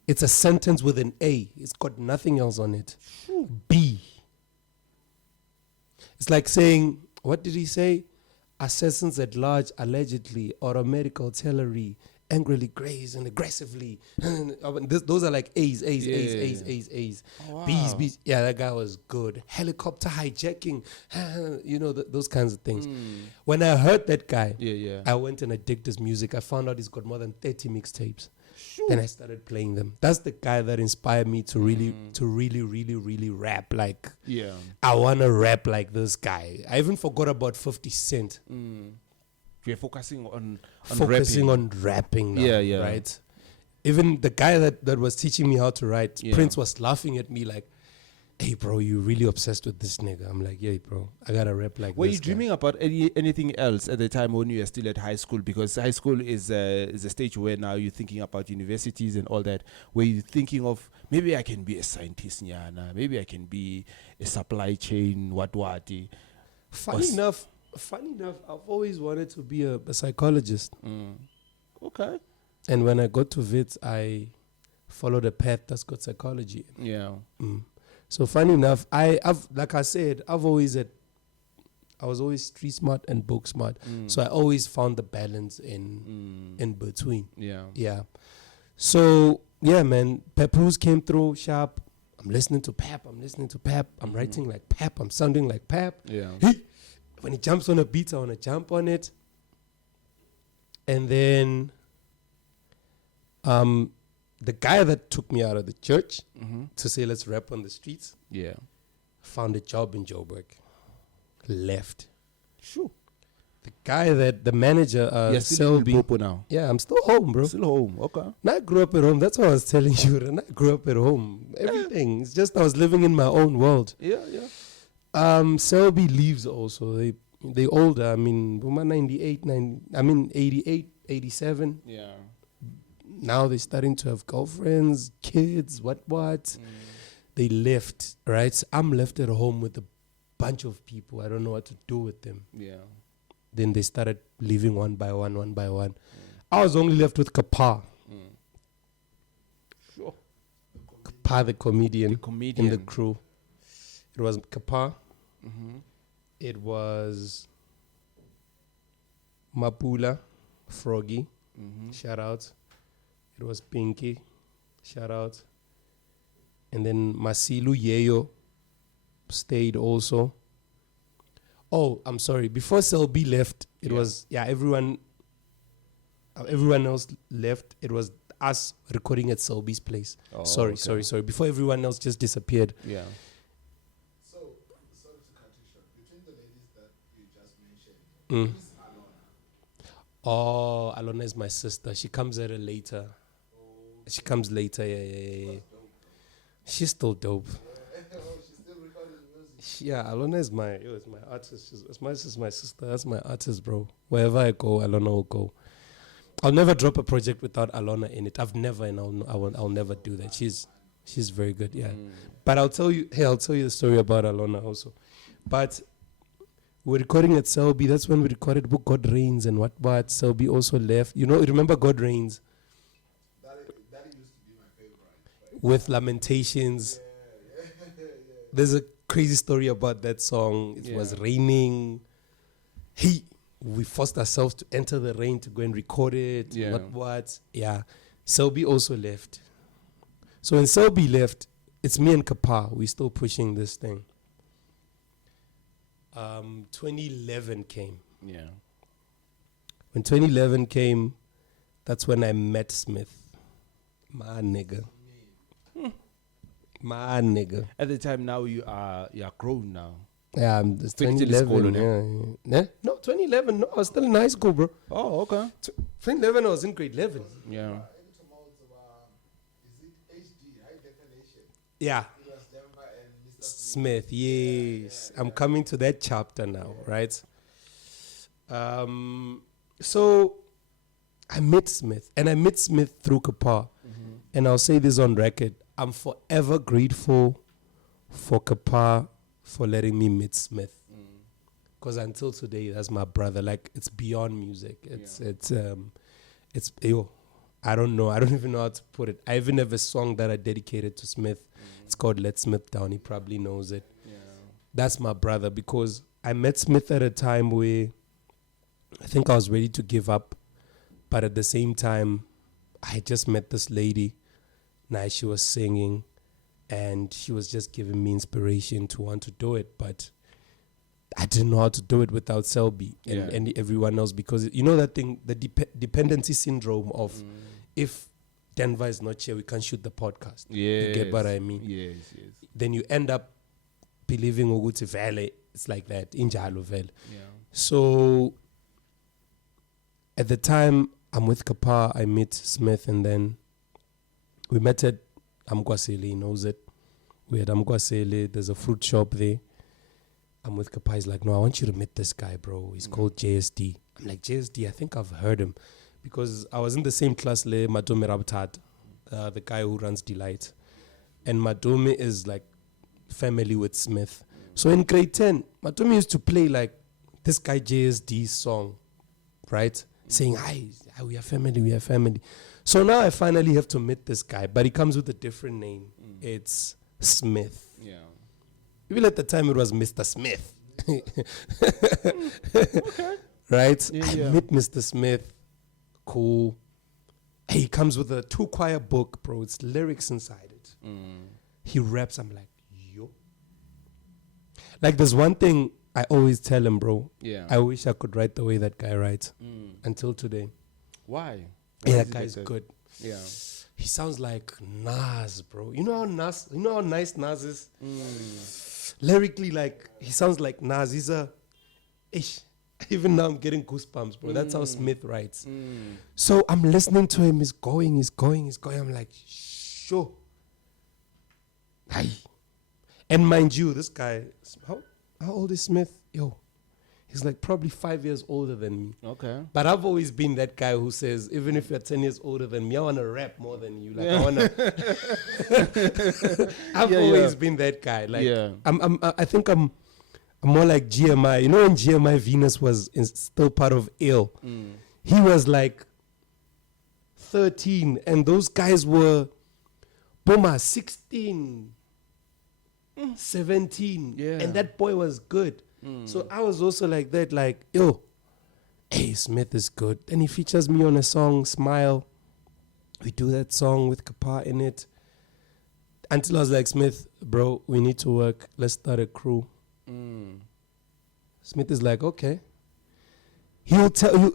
It's a sentence with an A. It's got nothing else on it. B. It's like saying, what did he say? Assassins at large, allegedly, automatic artillery, angrily graze and aggressively. Those are like A's, A's, Yeah, A's, yeah, A's, yeah. A's, A's. Oh, wow. B's, B's. Yeah, that guy was good. Helicopter hijacking. You know, those kinds of things. When I heard that guy, Yeah. Yeah. I went and I digged his music. I found out he's got more than 30 mixtapes. Then I started playing them. That's the guy that inspired me to really rap. Like, Yeah. I want to rap like this guy. I even forgot about 50 Cent. We're focusing on Focusing rapping. on rapping now. Yeah, yeah. Right? Even the guy that was teaching me how to write, Yeah. Prince, was laughing at me like, hey, bro, you really obsessed with this nigga. I'm like, yeah, bro, I got to rap like Were this you guy. dreaming about anything else at the time when you were still at high school? Because high school is a stage where now you're thinking about universities and all that. Were you thinking of, maybe I can be a scientist, nyana, maybe I can be a supply chain, what? Funny enough, I've always wanted to be a psychologist. Okay. And when I got to Wits, I followed a path that's got psychology. Yeah. So funny enough, I've like I said, I was always street smart and book smart. So I always found the balance in between. Yeah. Yeah. So yeah, man, Papoose came through sharp. I'm listening to Pap. I'm writing like Pap. I'm sounding like Pap. Yeah. When he jumps on a beat, I want to jump on it. And then the guy that took me out of the church to say, let's rap on the streets, Yeah. found a job in Joburg. Left. Sure. The guy the manager, You're still in Selby. Limpopo now. Yeah, I'm still home, bro. Still home. Okay. Now I grew up at home. That's what I was telling you. And I grew up at home. Everything. It's just I was living in my own world. Yeah. Yeah. Selby leaves also. They older. I mean, 88, 87. Yeah. Now they're starting to have girlfriends, kids, what. They left, right? So I'm left at home with a bunch of people. I don't know what to do with them. Yeah. Then they started leaving one by one. I was only left with Kapa. Sure. Kapa, the comedian, The comedian. in the crew. It was Kapa. It was Mapula, Froggy, shout out. It was Pinky, shout out. And then Masilu Yeyo stayed also. Oh, I'm sorry. Before Selby left, it was, everyone else left. It was us recording at Selby's place. Oh, sorry. Before everyone else just disappeared. Yeah. So, sorry to cut you short. Between the ladies that you just mentioned, who's Alona? Oh, Alona is my sister. She comes at her later. She comes later, yeah. She's still dope. She's still recording music. Yeah, Alona is my artist. She's my sister. That's my artist, bro. Wherever I go, Alona will go. I'll never drop a project without Alona in it. I've never, and I'll never do that. She's very good, yeah. But I'll tell you the story about Alona also. But we're recording at Selby. That's when we recorded book God Reigns and what. Selby also left. Remember God Reigns? That used to be my favorite. With Lamentations. There's a crazy story about that song. It was raining. We forced ourselves to enter the rain to go and record it. Yeah. What? Yeah. Selby also left. So when Selby left, it's me and Kapa. We're still pushing this thing. 2011 came. Yeah. When 2011 came, that's when I met Smith. My nigga. My nigga. At the time now you are grown now. Yeah, it's 2011. Yeah. No, 2011. No, I was still in high school, bro. Oh, okay. 2011, I was in grade 11. Yeah. Yeah. Smith, yes. I'm coming to that chapter now, right? So I met Smith, and I met Smith through Kapa. And I'll say this on record. I'm forever grateful for Kapa for letting me meet Smith. Because until today, that's my brother. Like, it's beyond music. It's I don't know. I don't even know how to put it. I even have a song that I dedicated to Smith. It's called Let Smith Down. He probably knows it. Yeah. That's my brother, because I met Smith at a time where I think I was ready to give up. But at the same time, I just met this lady. Now she was singing, and she was just giving me inspiration to want to do it. But I didn't know how to do it without Selby and everyone else, because you know that thing, the dependency syndrome of if DanVer is not here, we can't shoot the podcast. Yes. You get what I mean? Yes. Then you end up believing ukuthi vele it's like that. Injalo vele. Yeah. So at the time I'm with Kapa, I meet Smith, and then we met at Amkwasele. He knows it. We had Amkwasele. There's a fruit shop there. I'm with Kapa. He's like, no, I want you to meet this guy, bro. He's called JSD. I'm like, JSD, I think I've heard him. Because I was in the same class, le Madome Rabtat, the guy who runs Delight. And Madome is like family with Smith. So in grade 10, Madome used to play like this guy JSD's song, right? Saying, hi, we are family. So now I finally have to meet this guy, but he comes with a different name. It's Smith. Yeah. Even at the time, it was Mr. Smith. Okay. Right? Yeah, I yeah. meet Mr. Smith. Cool. He comes with a 2-choir book, bro. It's lyrics inside it. He raps. I'm like, yo. Like, there's one thing I always tell him, bro. Yeah. I wish I could write the way that guy writes. Until today. Why? Yeah, Why that is it guy's like that? good. Yeah. He sounds like Nas, bro. You know how nice Nas is? Lyrically, like, he sounds like Nas. He's a... Ish. Even now I'm getting goosebumps, bro. That's how Smith writes. So I'm listening to him. He's going. I'm like, sure. Aye. And mind you, this guy, how old is Smith? Yo, he's like probably 5 years older than me. Okay. But I've always been that guy who says, even if you're 10 years older than me, I want to rap more than you. Like, I want to... I've always been that guy. Like, I think I'm more like GMI. You know when GMI Venus was still part of Ill? He was like 13, and those guys were, Boma, 16, 17. Yeah. And that boy was good. So I was also like that, like, yo, hey, Smith is good. Then he features me on a song, Smile. We do that song with Kapa in it. Until I was like, Smith, bro, we need to work. Let's start a crew. Smith is like, okay. He'll tell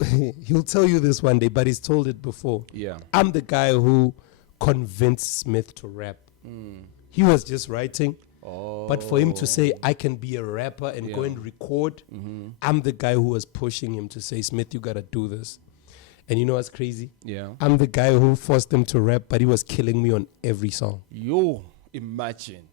you this one day, but he's told it before. Yeah. I'm the guy who convinced Smith to rap. He was just writing. But for him to say, I can be a rapper and go and record, I'm the guy who was pushing him to say, Smith, you got to do this. And you know what's crazy? Yeah. I'm the guy who forced him to rap, but he was killing me on every song. Yo, imagine.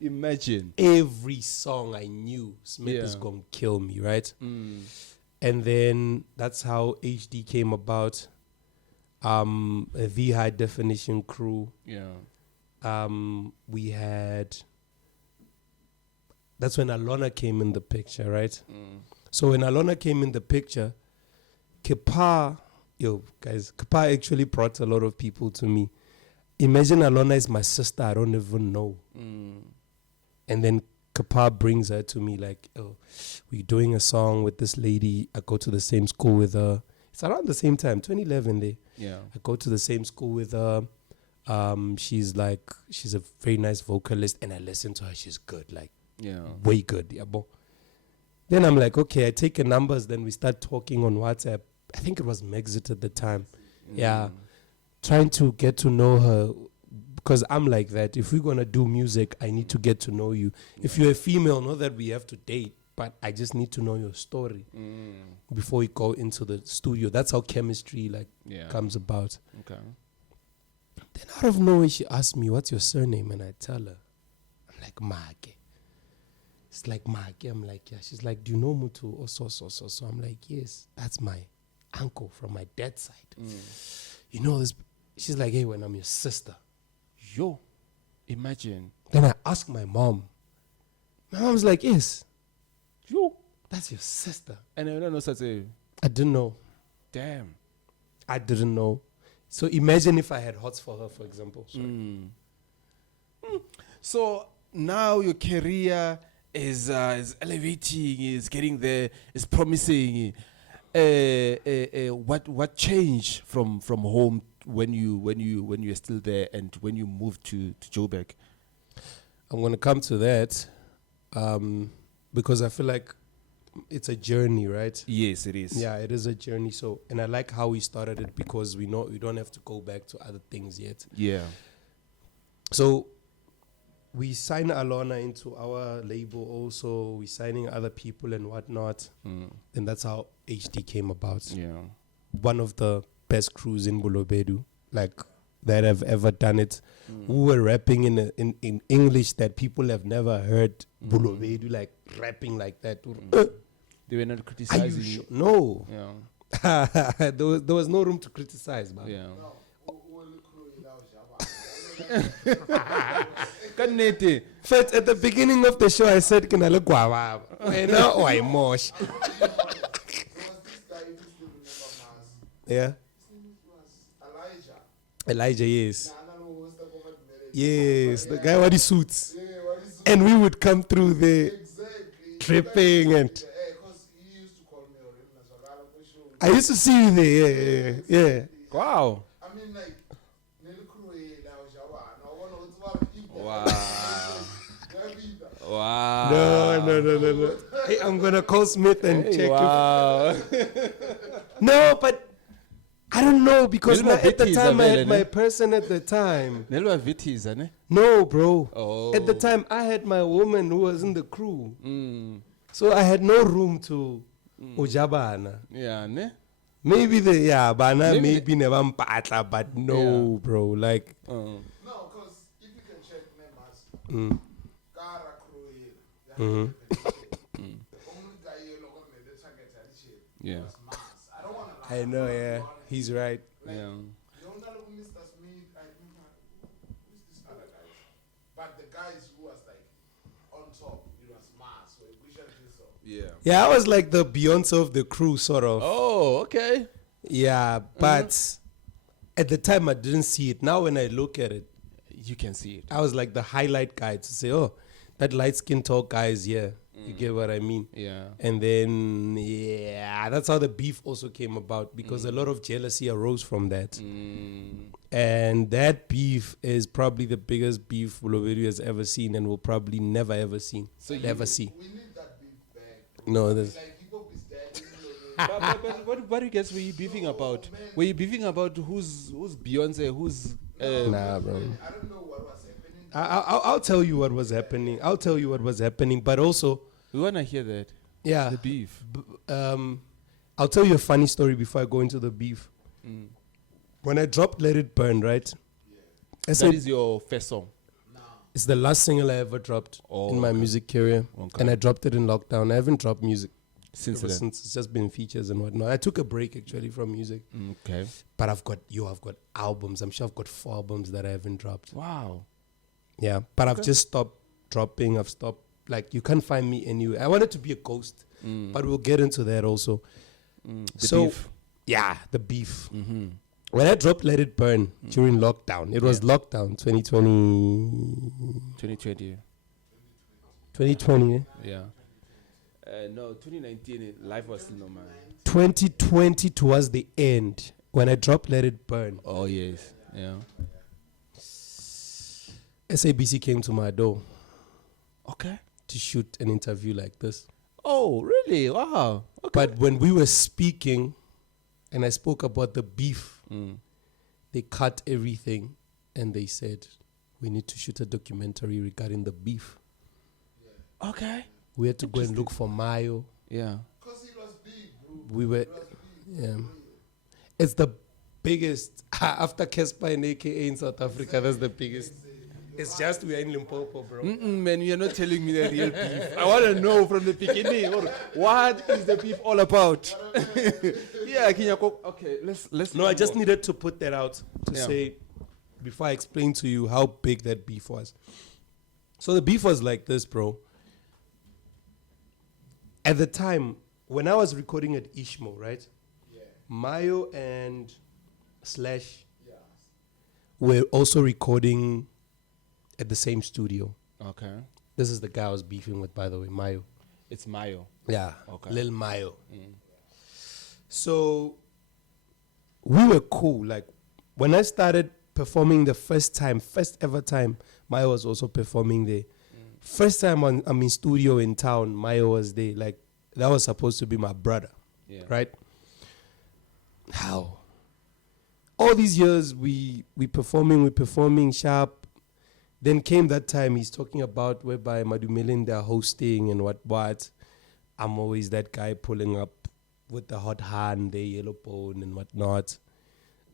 Imagine. Every song I knew, Smith is going to kill me, right? And then that's how HD came about. The High Definition crew. Yeah. We had... That's when Alona came in the picture, right? So when Alona came in the picture, Kapa actually brought a lot of people to me. Imagine Alona is my sister, I don't even know. And then Kapa brings her to me like, oh, we're doing a song with this lady. I go to the same school with her. It's around the same time, 2011 there. Yeah. I go to the same school with her. She's a very nice vocalist, and I listen to her. She's good, like way good. Yeah, bo. Then I'm like, okay, I take her numbers. Then we start talking on WhatsApp. I think it was Megxit at the time. Yeah, trying to get to know her, because I'm like that. If we're gonna do music, I need to get to know you. If you're a female, not that we have to date, but I just need to know your story before we go into the studio. That's how chemistry comes about. Okay. Then out of nowhere, she asked me, what's your surname? And I tell her, I'm like, Make. It's like Make. I'm like, yeah. She's like, do you know Mutu? Oh, so. I'm like, yes, that's my uncle from my dad's side. You know this? She's like, hey, when I'm your sister. Yo, imagine. Then I asked my mom. My mom's like, yes. Yo, that's your sister. And I don't know such a... I didn't know. Damn. I didn't know. So imagine if I had hots for her, for example. So now your career is elevating, is getting there, is promising. What changed from home when you're still there and when you moved to Joburg? I'm gonna come to that because I feel like it's a journey, right? Yes, it is. Yeah, it is a journey. So, and I like how we started it because we know we don't have to go back to other things yet. Yeah. So we signed Alona into our label also. We're signing other people and whatnot. And that's how HD came about. Yeah. One of the best crews in Bolobedu, like that have ever done it. Who were rapping in English that people have never heard. Bolobedu, like rapping like that. They were not criticizing you. No. Yeah. there was no room to criticize, man. Yeah. First, at the beginning of the show, I said, "Can I look guava?" Now, oh, I'm mosh. Yeah. Elijah, yes. Yes, the guy with the suits. And we would come through there, tripping and. I used to see you there, yeah. Wow. I mean, like, wow. No. Hey, I'm gonna call Smith and check. Wow. No, but I don't know because at the time I had Isabel, my person at the time. Nelwa Vitis, ne? No, bro. Oh. At the time I had my woman who was in the crew. So I had no room to ujabana. Yeah, ne? Maybe bana maybe never mpatla, but no, bro. Like no, because if you can check members, Kara crew here, the only guy here local made the target and shit. Yeah. I don't want to lie. I know, yeah. He's right. Like, Yeah. you don't know Mr. Smith, who's this other guy? But the guys who was like on top, it was Mars, so we should do so. Yeah. Yeah, I was like the Beyonce of the crew, sort of. Oh, okay. Yeah, but at the time I didn't see it. Now when I look at it, You can see it. I was like the highlight guy to say, oh, that light skin tall guy is here. You get what I mean? Yeah. And then, yeah, that's how the beef also came about because a lot of jealousy arose from that. And that beef is probably the biggest beef Bolobedu has ever seen and will probably never ever see. So never see. We need that beef back. No, there's... Like, hip hop is dead. But what you guys were you beefing about? Were you beefing about who's Beyonce, who's... Nah, bro. I don't know what was happening. I'll tell you what was happening. I'll tell you what was happening. But also... We want to hear that. Yeah. The beef. I'll tell you a funny story before I go into the beef. When I dropped Let It Burn, right? I That said is your first song. it's the last single I ever dropped in my music career. Okay. And I dropped it in lockdown. I haven't dropped music Since ever then. since. It's just been features and whatnot. I took a break actually from music. Okay. But I've got albums. I'm sure I've got 4 albums that I haven't dropped. Wow. Yeah. But I've just stopped dropping. I've stopped. Like, you can't find me anywhere. I wanted to be a ghost. But we'll get into that also. The beef. Yeah, the beef. When I dropped Let It Burn during lockdown, it was lockdown 2020. 2020. 2020, eh? Yeah. No, 2019, life was still normal. 2020 towards the end, when I dropped Let It Burn, Oh, yes. Yeah. SABC came to my door Okay. to shoot an interview like this. Oh, really? Wow. Okay. But when we were speaking, and I spoke about the beef, they cut everything, and they said, we need to shoot a documentary regarding the beef. Okay. We had to go and look for Mayo. Yeah. Because it was big, bro. We were, yeah. It's the biggest, after Casper and AKA in South Africa, that's the biggest. It's just we are in Limpopo, bro. Man, you're not telling me the real beef. I want to know from the beginning, what is the beef all about? Yeah, okay, let's. No, I just needed to put that out to Yeah. say, before I explain to you how big that beef was. So the beef was like this, bro. At the time, when I was recording at Ishmo, right? Yeah. Mayo and Slash Yeah. were also recording at the same studio. Okay. This is the guy I was beefing with, by the way, Mayo. It's Mayo. Yeah, Okay. Lil Mayo. So we were cool. Like when I started performing the first ever time, Mayo was also performing there. First time I'm in studio in town, Mayo was there. Like that was supposed to be my brother, Yeah. right? How? All these years we performing sharp. Then came that time he's talking about whereby Madumilin they're hosting and what. I'm always that guy pulling up with the hot hand, the yellow bone and whatnot.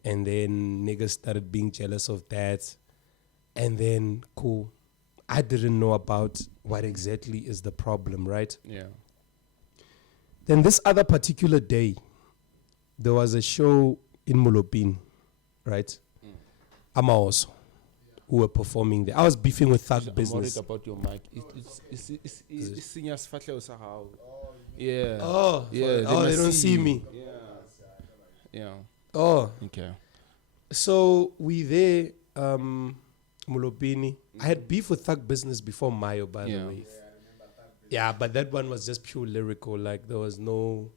And then niggas started being jealous of that. And then, cool. I didn't know about what exactly is the problem, right? Yeah. Then this other particular day, there was a show in Molopin, right? Amaoso, who were performing there. I was beefing with Thug I'm Business. worried about your mic. It's singing as fat as how. Yeah. Oh, Yeah, they don't see me. Yeah. Yeah. Oh, Okay. so we there, Mulopini. I had beef with Thug Business before Mayo, by Yeah. the way. Yeah, but that one was just pure lyrical. Like there was no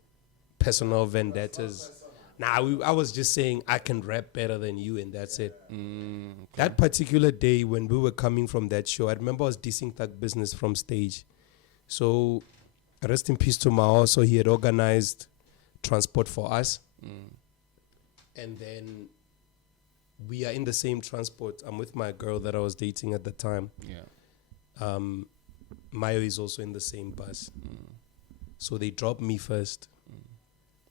personal vendettas. Nah, I was just saying I can rap better than you, and that's it. That particular day when we were coming from that show, I remember I was dissing Thug Business from stage. So, rest in peace to Mao. So he had organized transport for us, and then we are in the same transport. I'm with my girl that I was dating at the time. Yeah. Mayo is also in the same bus. So they drop me first.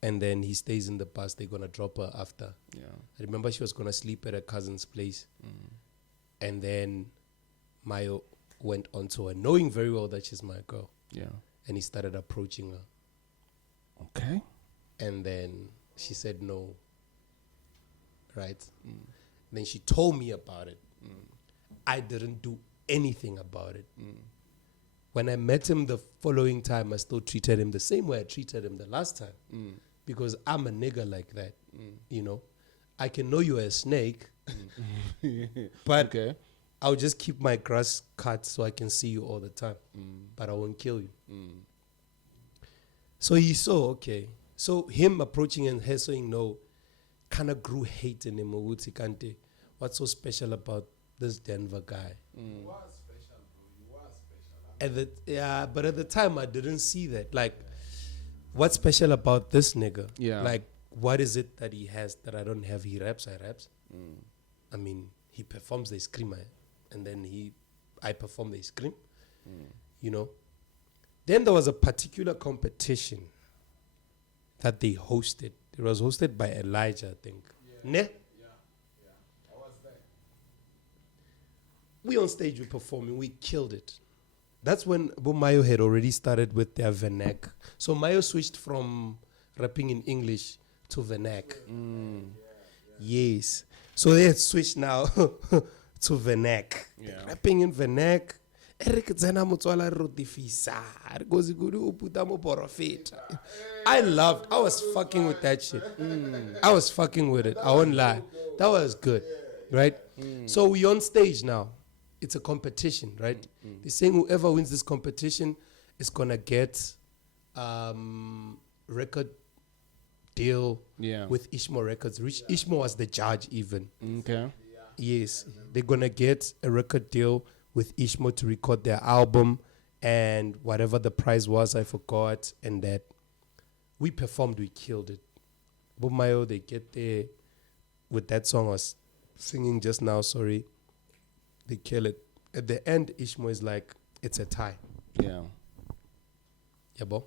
And then he stays in the bus. They're going to drop her after. Yeah. I remember she was going to sleep at her cousin's place. And then Mayo went on to her, knowing very well that she's my girl. Yeah. And he started approaching her. Okay. And then she said no. Right? Then she told me about it. I didn't do anything about it. When I met him the following time, I still treated him the same way I treated him the last time. Because I'm a nigga like that. You know? I can know you're a snake, but Okay. I'll just keep my grass cut so I can see you all the time. But I won't kill you. So he saw, okay. So him approaching and her saying no kind of grew hate in him. Ukuthi Kante, what's so special about this DanVer guy? You are special, bro. You are special. Yeah, but at the time I didn't see that. Like, what's special about this nigga? Yeah. Like, what is it that he has that I don't have? He raps, I raps. I mean, he performs, they scream, and then I perform, they scream. You know? Then there was a particular competition that they hosted. It was hosted by Elijah, I think. Ne? Yeah. I was there. We on stage, we performing, we killed it. That's when Mayo had already started with their vernac. So Mayo switched from rapping in English to vernac. Yes. So they had switched now to vernac. Yeah. Rapping in vernac. I was fucking with that shit. I was fucking with it. I won't lie. That was good. Right? So we on stage now. it's a competition, right? They're saying whoever wins this competition is gonna get record deal with Ishmo Records. Ishmo was the judge even. Okay. Yes, they're gonna get a record deal with Ishmo to record their album and whatever the prize was, I forgot. And that we performed, we killed it. Bumayo, they get there with that song I was singing just now, sorry. They kill it. At the end, Ishmo is like, it's a tie. Yeah. Yeah, bo?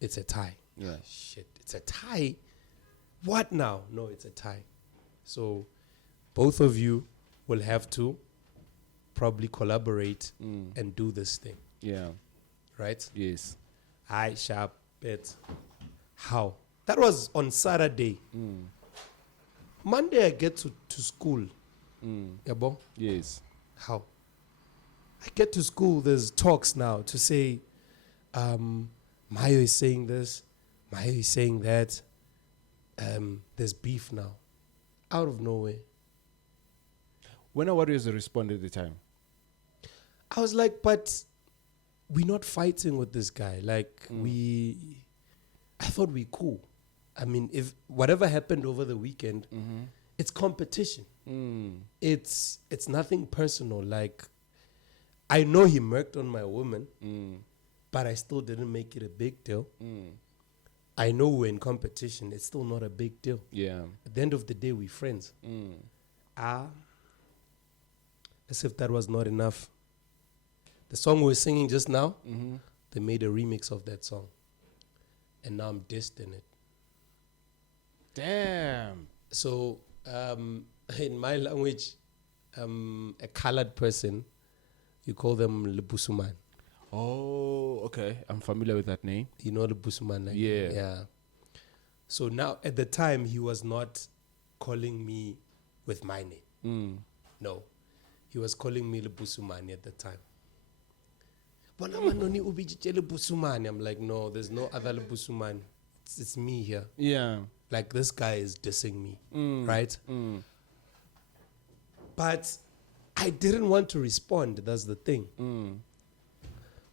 It's a tie. Yeah. Shit, it's a tie. What now? No, it's a tie. So both of you will have to probably collaborate and do this thing. Yeah. Right? Yes. I sharp bet. How? That was on Saturday. Monday I get to school. Yeah, bo? Yes. How? I get to school, there's talks now to say, Mayo is saying this, Mayo is saying that. There's beef now. Out of nowhere. When what was the response at the time? I was like, but we're not fighting with this guy. Like, I thought we cool. I mean, if whatever happened over the weekend, it's competition. It's nothing personal. Like, I know he murked on my woman, but I still didn't make it a big deal. I know we're in competition. It's still not a big deal. Yeah. At the end of the day, we're friends. As if that was not enough. The song we were singing just now, they made a remix of that song. And now I'm dissed in it. Damn. So, in my language, a colored person, you call them Lebusuman. Oh, okay. I'm familiar with that name. You know Lebusuman? Like, Yeah. Yeah. So now, at the time, he was not calling me with my name. No. He was calling me Lebusumani at the time. I'm like, no, there's no other Lebusumani. It's me here. Yeah. Like, this guy is dissing me, right? But I didn't want to respond. That's the thing.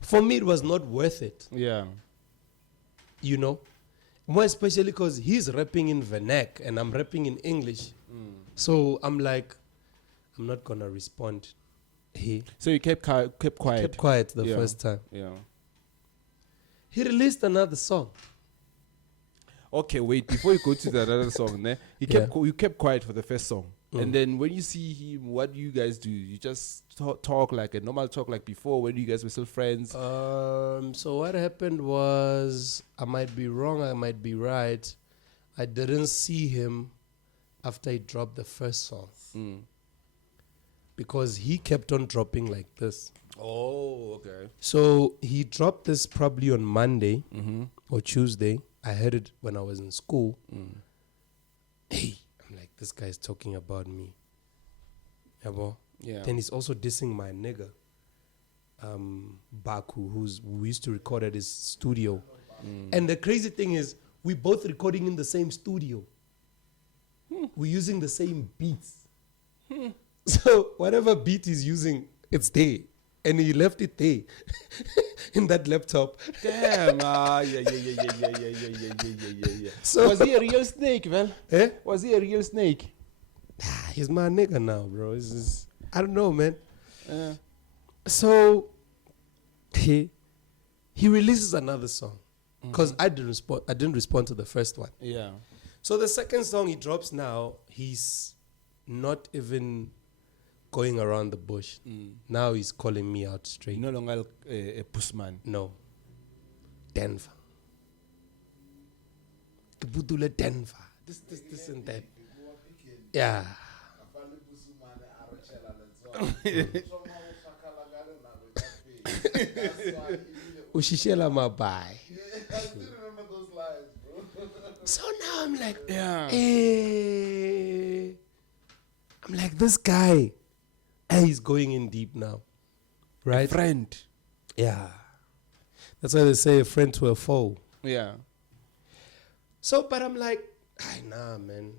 For me, it was not worth it. Yeah. You know? More especially because he's rapping in vernac and I'm rapping in English. So I'm like, I'm not going to respond. So you kept quiet. Kept quiet the first time. Yeah. He released another song. Okay, wait. Before you go to the other song, you kept quiet for the first song. And then when you see him, what do you guys do? You just talk like a normal talk like before when you guys were still friends? So what happened was, I might be wrong, I might be right. I didn't see him after he dropped the first song. Because he kept on dropping like this. Oh, okay. So he dropped this probably on Monday or Tuesday. I heard it when I was in school. Hey, I'm like, this guy's talking about me. Yeah. Then he's also dissing my nigga, Baku, who used to record at his studio. And the crazy thing is, we both recording in the same studio. We're using the same beats. So whatever beat he's using, it's there. And he left it there in that laptop. Damn. Yeah. So was he a real snake, man? Eh? Was he a real snake? He's my nigga now, bro. I don't know, man. So he releases another song because I didn't respond to the first one. Yeah. So the second song he drops now, he's not even going around the bush. Now he's calling me out straight. No longer a pussman. No. DanVer. Kibudule DanVer. This and that. Yeah. Ushishela mabai. I still remember those lines, bro. So now I'm like, Yeah. hey. I'm like, this guy, he's going in deep now. Right? Friend. Yeah. That's why they say a friend to a foe. Yeah. So, but I'm like, nah, man.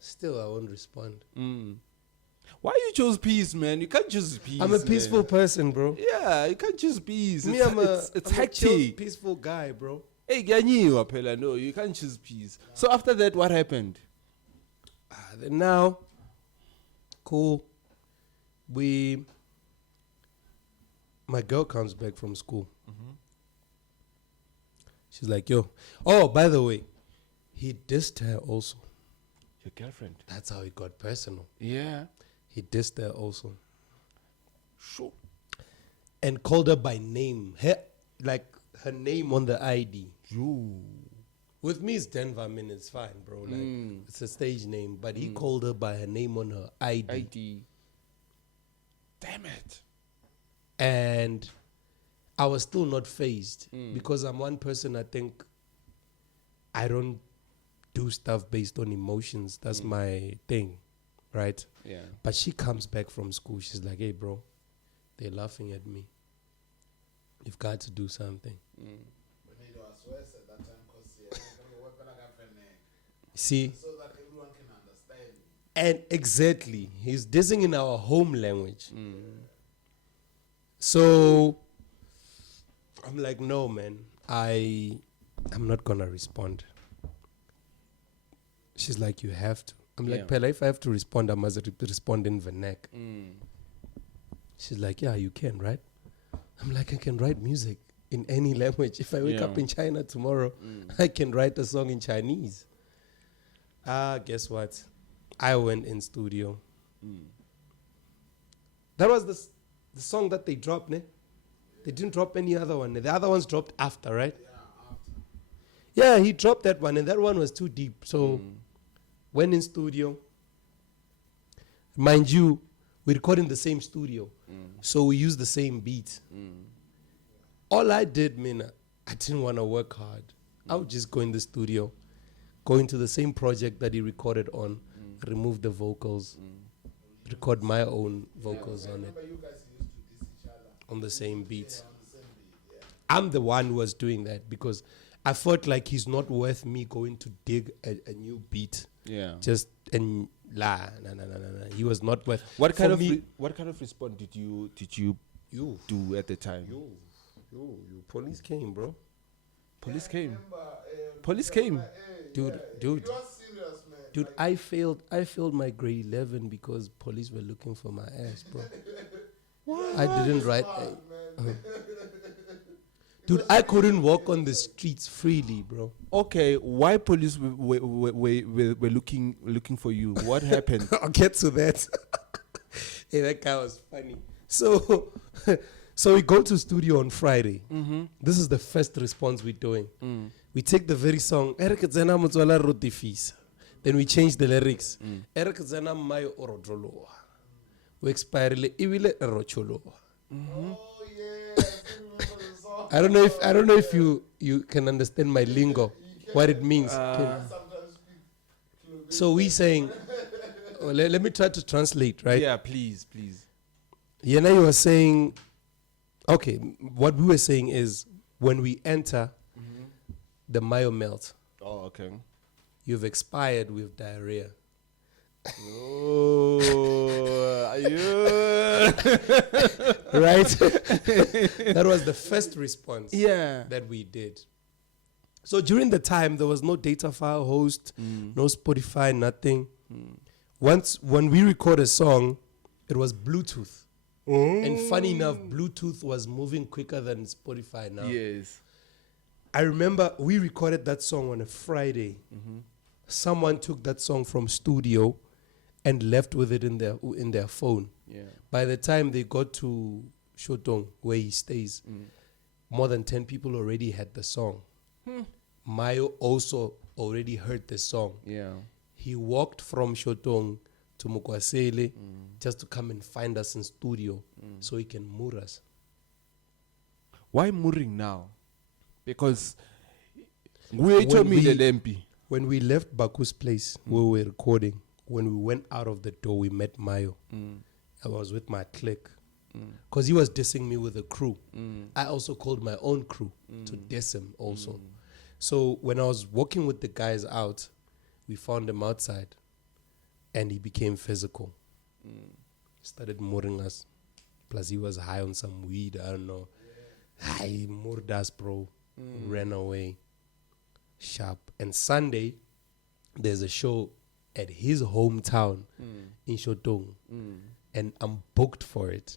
Still I won't respond. Why you choose peace, man? You can't choose peace. I'm a peaceful man. person, bro. Yeah, you can't choose peace. Me, It's, I'm a it's I'm a chill, hectic. peaceful guy, bro. Hey, Ganyiwa, Pela, no, you can't choose peace. So after that, what happened? Then now, cool. My girl comes back from school. She's like, yo. Oh, by the way, he dissed her also. Your girlfriend. That's how it got personal. Yeah. He dissed her also. Sure. And called her by name. Her name on the ID. You. With me, it's DanVer, I mean, it's fine, bro. Like, it's a stage name. But he called her by her name on her ID. Damn it. And I was still not phased. Because I'm one person, I think, I don't do stuff based on emotions. That's my thing, right? Yeah. But she comes back from school. She's like, hey, bro, they're laughing at me. You've got to do something. See? So that everyone can understand. And exactly. He's dissing in our home language. So I'm like, no, man. I'm not going to respond. She's like, you have to. I'm like, Pella, if I have to respond, I must respond in vernac. She's like, yeah, you can, right? I'm like, I can write music in any language. If I wake up in China tomorrow, I can write a song in Chinese. Guess what? I went in studio. That was the song that they dropped, ne? They didn't drop any other one. The other ones dropped after, right? Yeah, he dropped that one, and that one was too deep. So, went in studio. Mind you, we record in the same studio. So, we use the same beat. All I did, man, I didn't want to work hard. I would just go in the studio, go into the same project that he recorded on, remove the vocals, record my own vocals on it. You guys used to diss each other. On the same beat. On the same beat, yeah. I'm the one who was doing that because I felt like he's not worth me going to dig a new beat. Yeah. Just and nah. He was not worth. What kind for of me? what kind of response did you You, do at the time? you, police came, bro. Police came. Remember, Police came. Dude. You're serious, man. Dude, I failed my grade 11 because police were looking for my ass, bro. I didn't write. Dude, I couldn't walk on the streets freely, bro. Okay, why police were looking for you? What happened? I'll get to that. Hey, that guy was funny. So, so we go to studio on Friday. This is the first response we're doing. We take the very song. Then we change the lyrics. We expire Oh, yeah. I still remember the song. I don't know if you can understand my lingo, what it means. Sometimes speak So we saying, let me try to translate, right? Yeah, please. Yena, you were saying, okay, what we were saying is when we enter, the mayo melt. Oh, okay. You've expired with diarrhea. Oh, Right? That was the first response yeah. that we did. So during the time, there was no data file host, no Spotify, nothing. When we record a song, it was Bluetooth. And funny enough, Bluetooth was moving quicker than Spotify now. Yes. I remember we recorded that song on a Friday. Someone took that song from studio and left with it in their phone. Yeah. By the time they got to Shotong, where he stays, more than 10 people already had the song. Mayo also already heard the song. Yeah. He walked from Shotong to Mukwasele just to come and find us in studio so he can mur us. Why mooring now? Because we told me the Lempi. When we left Baku's place, where we were recording, when we went out of the door, we met Mayo. I was with my clique. Because he was dissing me with a crew. I also called my own crew to diss him also. So when I was walking with the guys out, we found him outside and he became physical. Started mooring us. Plus he was high on some weed, I don't know. He moored us, bro. Ran away. Sharp. And Sunday, there's a show at his hometown in Shotong. And I'm booked for it.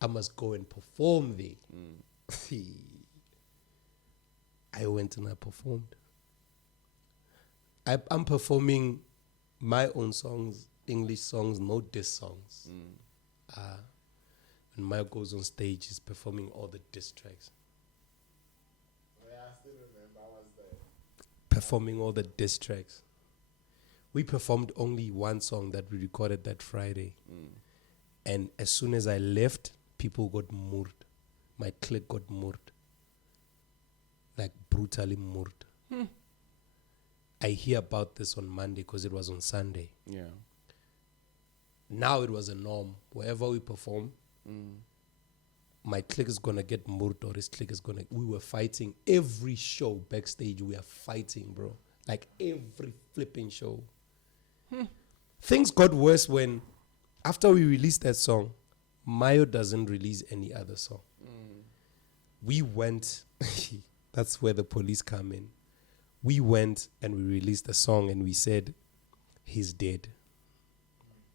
I must go and perform there. I went and I performed. I'm performing my own songs, English songs, no diss songs. When Maya goes on stage, he's performing all the diss tracks. Yeah, I still remember I was there. Performing all the diss tracks. We performed only one song that we recorded that Friday. And as soon as I left, people got moored. My clique got moored. Like brutally moored. I hear about this on Monday because it was on Sunday. Yeah. Now it was a norm. Wherever we perform, my clique is going to get moored or his clique is going to... We were fighting every show backstage. We are fighting, bro. Like every flipping show. Things got worse when, after we released that song, Mayo doesn't release any other song. We went... That's where the police come in. We went and we released a song and we said, he's dead.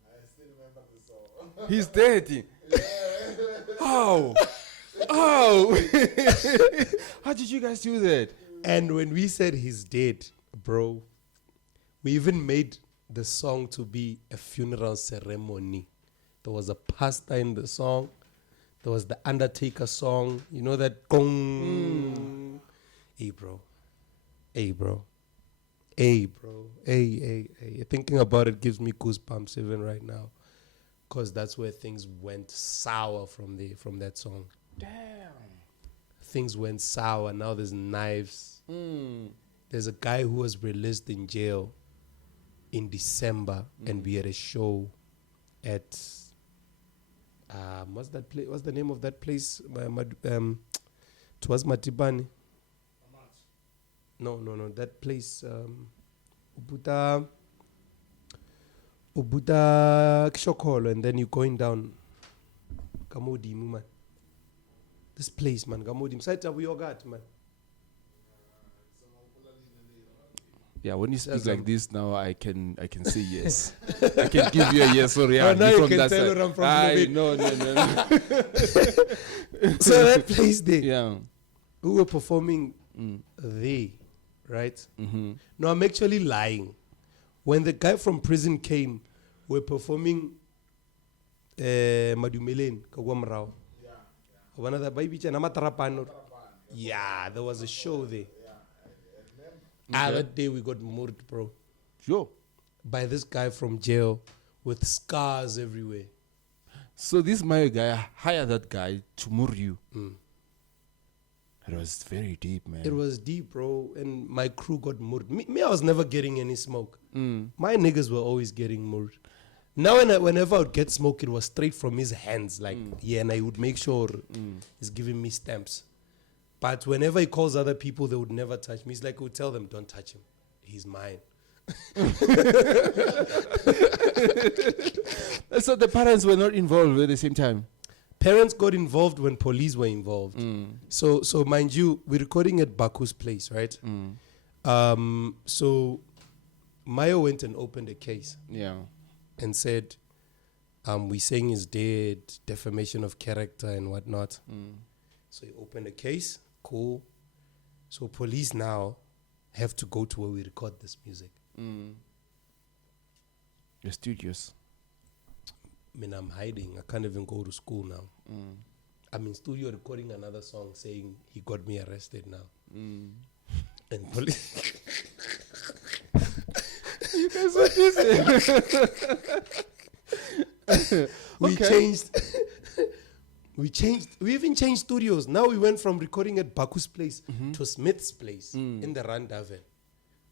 I still remember the song. He's dead. How? How? How did you guys do that? And when we said he's dead, bro, we even made the song to be a funeral ceremony. There was a pastor in the song. There was the Undertaker song. You know that gong. Hey, bro. Hey, bro. Hey, bro. Hey. Thinking about it gives me goosebumps even right now. Because that's where things went sour from that song. Damn. Things went sour. Now there's knives. There's a guy who was released in jail in December, and we had a show at what's that place? What's the name of that place? It was Matibani. No. That place. Ubuta Kishokolo, and then you're going down. Kamodi, man. This place, man. Kamodi. Site of Yogat, man. Yeah, when you speak like this now, I can say yes. I can give you a yes or yeah. Now you from can that tell side. where I'm from. No. So that place there, Yeah. we were performing there, right? No, I'm actually lying. When the guy from prison came, we were performing Madumelen, Kagwamrao. One of the baby Yeah, there was a show there. That day we got murdered, bro. Sure. By this guy from jail with scars everywhere. So this my guy hired that guy to murder you. It was very deep, man. It was deep, bro. And my crew got murdered. Me, I was never getting any smoke. My niggas were always getting murdered. Now, whenever I would get smoke, it was straight from his hands. Like, and I would make sure he's giving me stamps. But whenever he calls other people, they would never touch me. It's like, I would tell them, don't touch him. He's mine. So the parents were not involved at the same time? Parents got involved when police were involved. So mind you, we're recording at Baku's place, right? So Mayo went and opened a case. Yeah. And said, we're saying he's dead, defamation of character and whatnot. So he opened a case. Cool. So police now have to go to where we record this music. The studios. I mean, I'm hiding. I can't even go to school now. I'm in studio recording another song saying he got me arrested now. And police... You guys are busy. We even changed studios. Now we went from recording at Baku's place to Smith's place in the Randavel.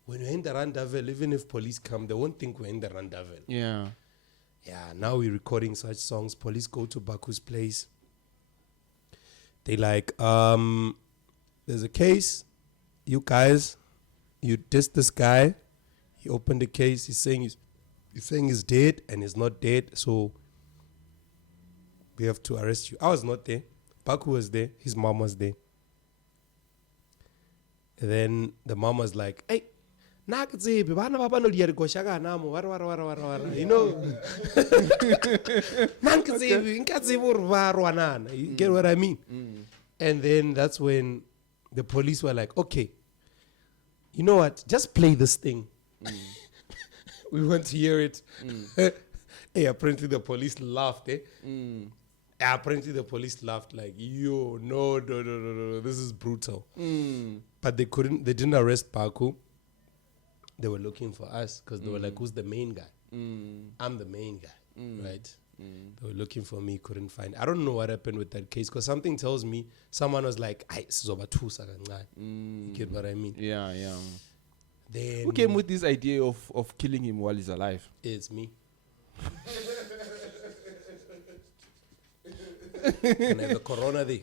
When we're in the Randavel, even if police come, they won't think we're in the Randavel. Yeah. Yeah, now we're recording such songs. Police go to Baku's place. They like, there's a case. You guys, you dissed this guy. He opened the case. He's saying he's dead and he's not dead. So we have to arrest you. I was not there. Baku was there. His mom was there. And then the mom was like, hey, you know, you get what I mean? And then that's when the police were like, okay, you know what? Just play this thing. We want to hear it. Hey, apparently the police laughed. Apparently the police laughed like, yo, no, this is brutal. But they didn't arrest Baku. They were looking for us because they were like, who's the main guy? I'm the main guy, right? They were looking for me, couldn't find. I don't know what happened with that case because something tells me someone was like, you get what I mean? Yeah. Then Who came with this idea of killing him while he's alive? it's me. And I have a corona there.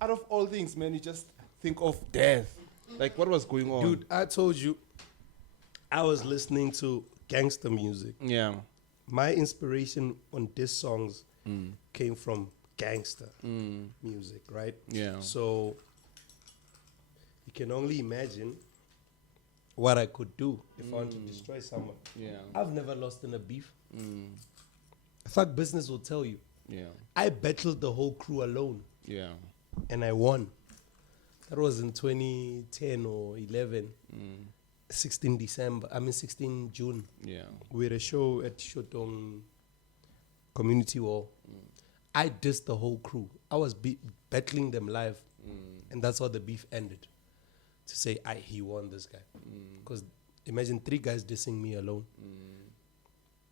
Out of all things, man, you just think of death. Like, what was going on? Dude, I told you, I was listening to gangster music. Yeah. My inspiration on these songs came from gangster music, right? Yeah. So you can only imagine what I could do if I want to destroy someone. Yeah. I've never lost in a beef. Fuck business will tell you. Yeah. I battled the whole crew alone Yeah. and I won. That was in 2010 or 11. 16 June. Yeah. We had a show at Shotong Community Hall. I dissed the whole crew. I was battling them live. And that's how the beef ended. To say, he won this guy. Because imagine 3 guys dissing me alone.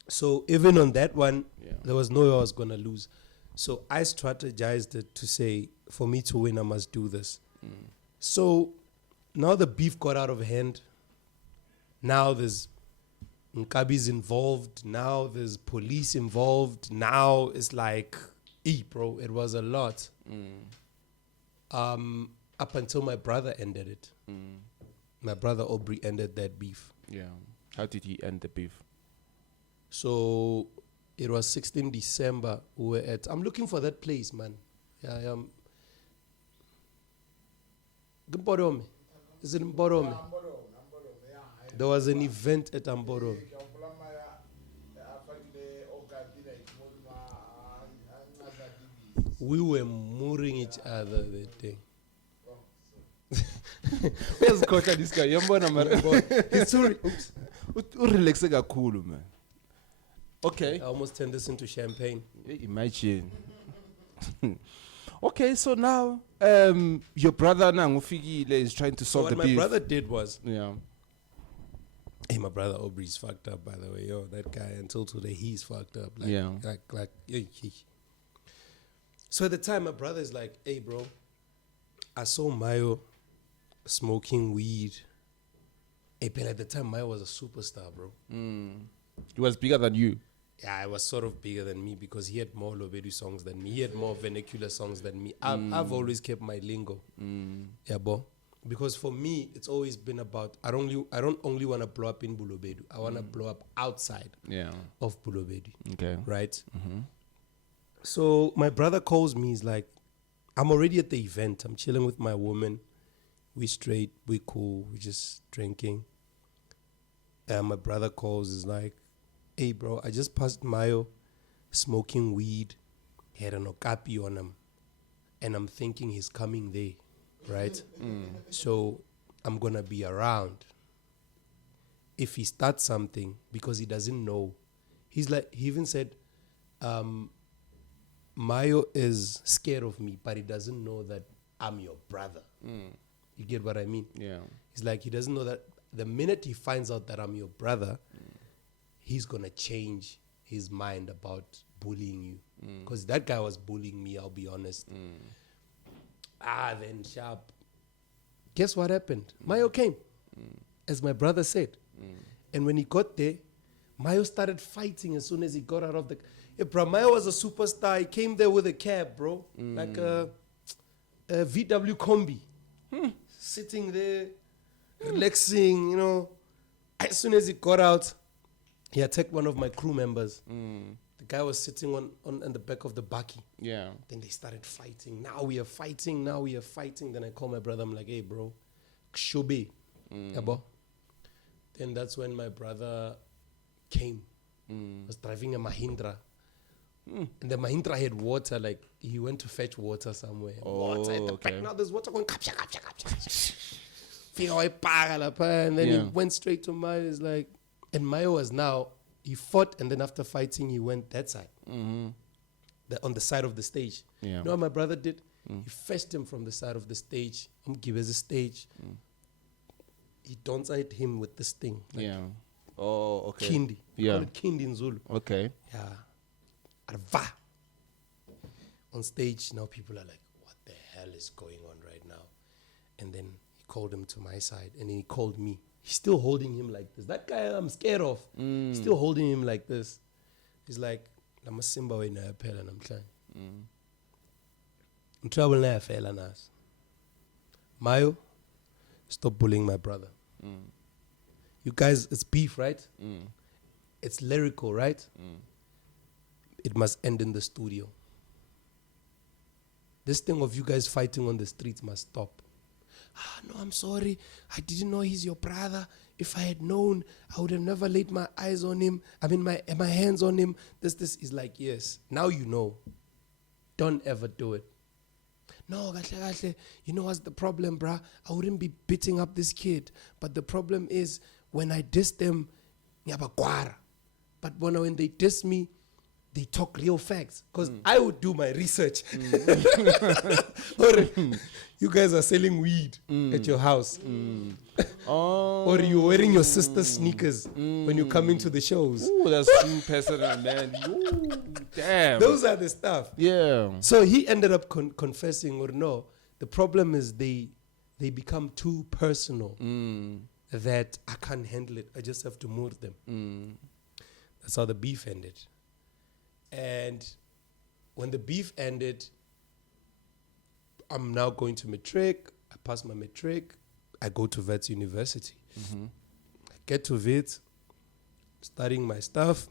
So even on that one, there was no way I was going to lose. So I strategized it to say, for me to win, I must do this. So now the beef got out of hand. Now there's Nkabis involved. Now there's police involved. Now it's like, bro, it was a lot. Up until my brother ended it. My brother Aubrey ended that beef. Yeah. How did he end the beef? So it was 16 December. We were at, I'm looking for that place, man. Yeah, I am. Mborome. Is it Mborome? There was an event at Mborome. We were mooring each other that day. Where's Kota this guy? It's too Relax kakhulu, man. Okay. I almost turned this into champagne. Imagine. Okay, so now your brother Nangufikile is trying to solve So the what beef. my brother did was, Yeah. hey, my brother Aubrey's fucked up, by the way. Yo, that guy, until today, he's fucked up. Like, Yeah. So at the time, my brother's like, hey, bro, I saw Mayo smoking weed. Hey, but at the time, Mayo was a superstar, bro. He was bigger than you. Yeah, I was sort of bigger than me because he had more Lobedu songs than me. He had more vernacular songs than me. I've always kept my lingo. Yeah, bro. Because for me, it's always been about, I don't only want to blow up in Bulobedu. I want to blow up outside of Bulobedu. Okay. Right? So my brother calls me. He's like, I'm already at the event. I'm chilling with my woman. We straight. We cool. We just drinking. And my brother calls. Is like, hey, bro, I just passed Mayo smoking weed. He had an okapi on him. And I'm thinking he's coming there. Right? So I'm going to be around. If he starts something, because he doesn't know. He's like, he even said, Mayo is scared of me, but he doesn't know that I'm your brother. You get what I mean? Yeah. He's like, he doesn't know that the minute he finds out that I'm your brother, he's going to change his mind about bullying you. Because that guy was bullying me, I'll be honest. Then sharp. Guess what happened? Mayo came, as my brother said. And when he got there, Mayo started fighting as soon as he got out of the... Yeah, bro, Mayo was a superstar. He came there with a cab, bro. Like a VW Combi. Sitting there, relaxing, you know. As soon as he got out, he attacked one of my crew members. The guy was sitting on the back of the bakkie. Yeah. Then they started fighting. Now we are fighting. Then I call my brother. I'm like, hey, bro, kshobe. Yabo. Then that's when my brother came. Was driving a Mahindra. And the Mahindra had water. Like, he went to fetch water somewhere. Water at the back. Now there's water going kapsha. And then he went straight to Mayo. It's like, and Mayo was now, he fought, and then after fighting, he went that side. On the side of the stage. Yeah. You know what my brother did? He fetched him from the side of the stage. Give us a stage. He downside him with this thing. Like Oh, okay. Kindi. Yeah. Call it Kindi in Zulu. Okay. Yeah. Arva. On stage, now people are like, what the hell is going on right now? And then he called him to my side, and then he called me. He's still holding him like this. That guy I'm scared of. Still holding him like this. He's like, I'm a Simba way na apel and I'm trying. I'm trouble na fela nas. Mayo, stop bullying my brother. You guys, it's beef, right? It's lyrical, right? It must end in the studio. This thing of you guys fighting on the streets must stop. No, I'm sorry. I didn't know he's your brother. If I had known, I would have never laid my eyes on him. I mean, my hands on him. This is like, yes. Now you know. Don't ever do it. No, gahle, you know what's the problem, bruh? I wouldn't be beating up this kid. But the problem is, when I diss them, ngiyabakwara. But when they diss me, they talk real facts. Because I would do my research. Or you guys are selling weed at your house. Or you're wearing your sister's sneakers when you come into the shows. Ooh, that's too personal, man. Ooh, damn. Those are the stuff. Yeah. So he ended up confessing, or no. The problem is they become too personal that I can't handle it. I just have to move them. That's how the beef ended. And when the beef ended, I'm now going to matric. I pass my matric. I go to Wits University. I get to Wits, studying my stuff.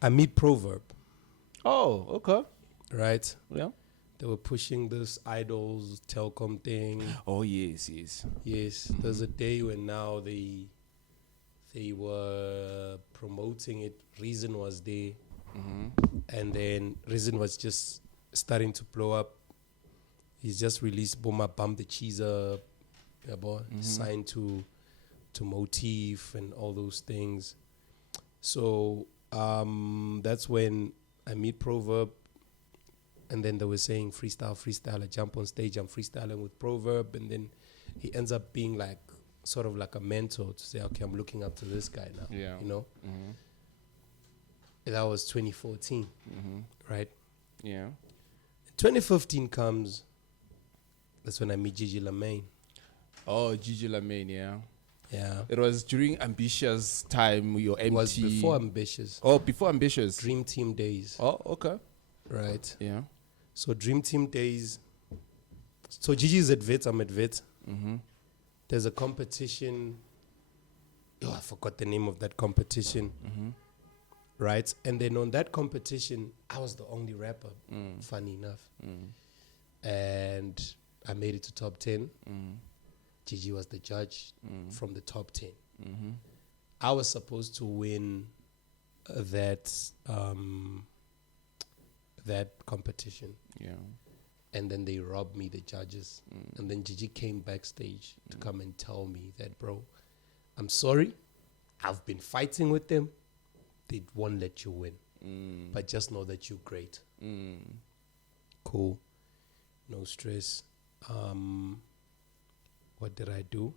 I meet Proverb. Oh, okay. Right? Yeah. They were pushing this idols telecom thing. Oh, yes. Yes. There's a day when now they were promoting it. Reason was there. And then Reason was just starting to blow up. He's just released Boma Bump the Cheese Up. Signed to Motif and all those things. So that's when I meet Proverb. And then they were saying freestyle. I jump on stage, I'm freestyling with Proverb. And then he ends up being like, sort of like a mentor to say, okay, I'm looking up to this guy now. Yeah. You know? That was 2014, right? Yeah. 2015 comes, that's when I meet Gigi Lamaine. Oh, Gigi Lamaine, yeah. Yeah. It was during Ambitious time, your MT. It was before Ambitious. Oh, before Ambitious. Dream Team days. Oh, okay. Right. Yeah. So Dream Team days. So Gigi is at Wits, I'm at Wits. There's a competition. Oh, I forgot the name of that competition. Right. And then on that competition, I was the only rapper, funny enough. And I made it to top 10. Gigi was the judge from the top 10. I was supposed to win that competition. Yeah. And then they robbed me, the judges. And then Gigi came backstage to come and tell me that, bro, I'm sorry. I've been fighting with them. They won't let you win. But just know that you're great. Cool. No stress. What did I do?